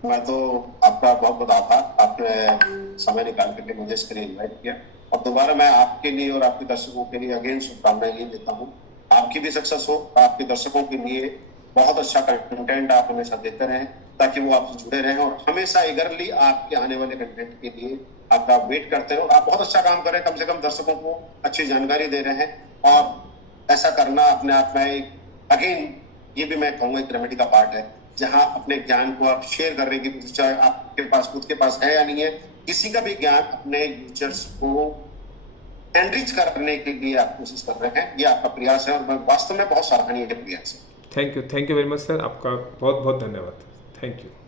मैं तो आपका बहुत बहुत आभार, आपने समय निकाल करके मुझे इसके लिए इन्वाइट किया। और दोबारा मैं आपके लिए और आपके दर्शकों के लिए अगेन शुभकामनाएं ये देता हूँ, आपकी भी सक्सेस हो, आपके दर्शकों के लिए बहुत अच्छा कंटेंट आप हमेशा देते रहें ताकि वो आपसे जुड़े रहें और हमेशा ईगरली आपके आने वाले कंटेंट के लिए आपका वेट करते रहो। आप बहुत अच्छा काम कर रहे हैं, कम से कम दर्शकों को अच्छी जानकारी दे रहे हैं और ऐसा करना अपने आप में एक अगेन ये भी मैं कहूँगा एक रेमेडी का पार्ट है, जहाँ अपने ज्ञान को आप शेयर कर रहे हैं कि चाहे आपके पास खुद के पास है या नहीं है, किसी का भी ज्ञान अपने यूजर्स को एनरिच करने के लिए आप कोशिश कर रहे हैं। ये आपका प्रयास है और वास्तव में बहुत सराहनीय प्रयास है। Thank you very much sir, आपका बहुत बहुत धन्यवाद। Thank you.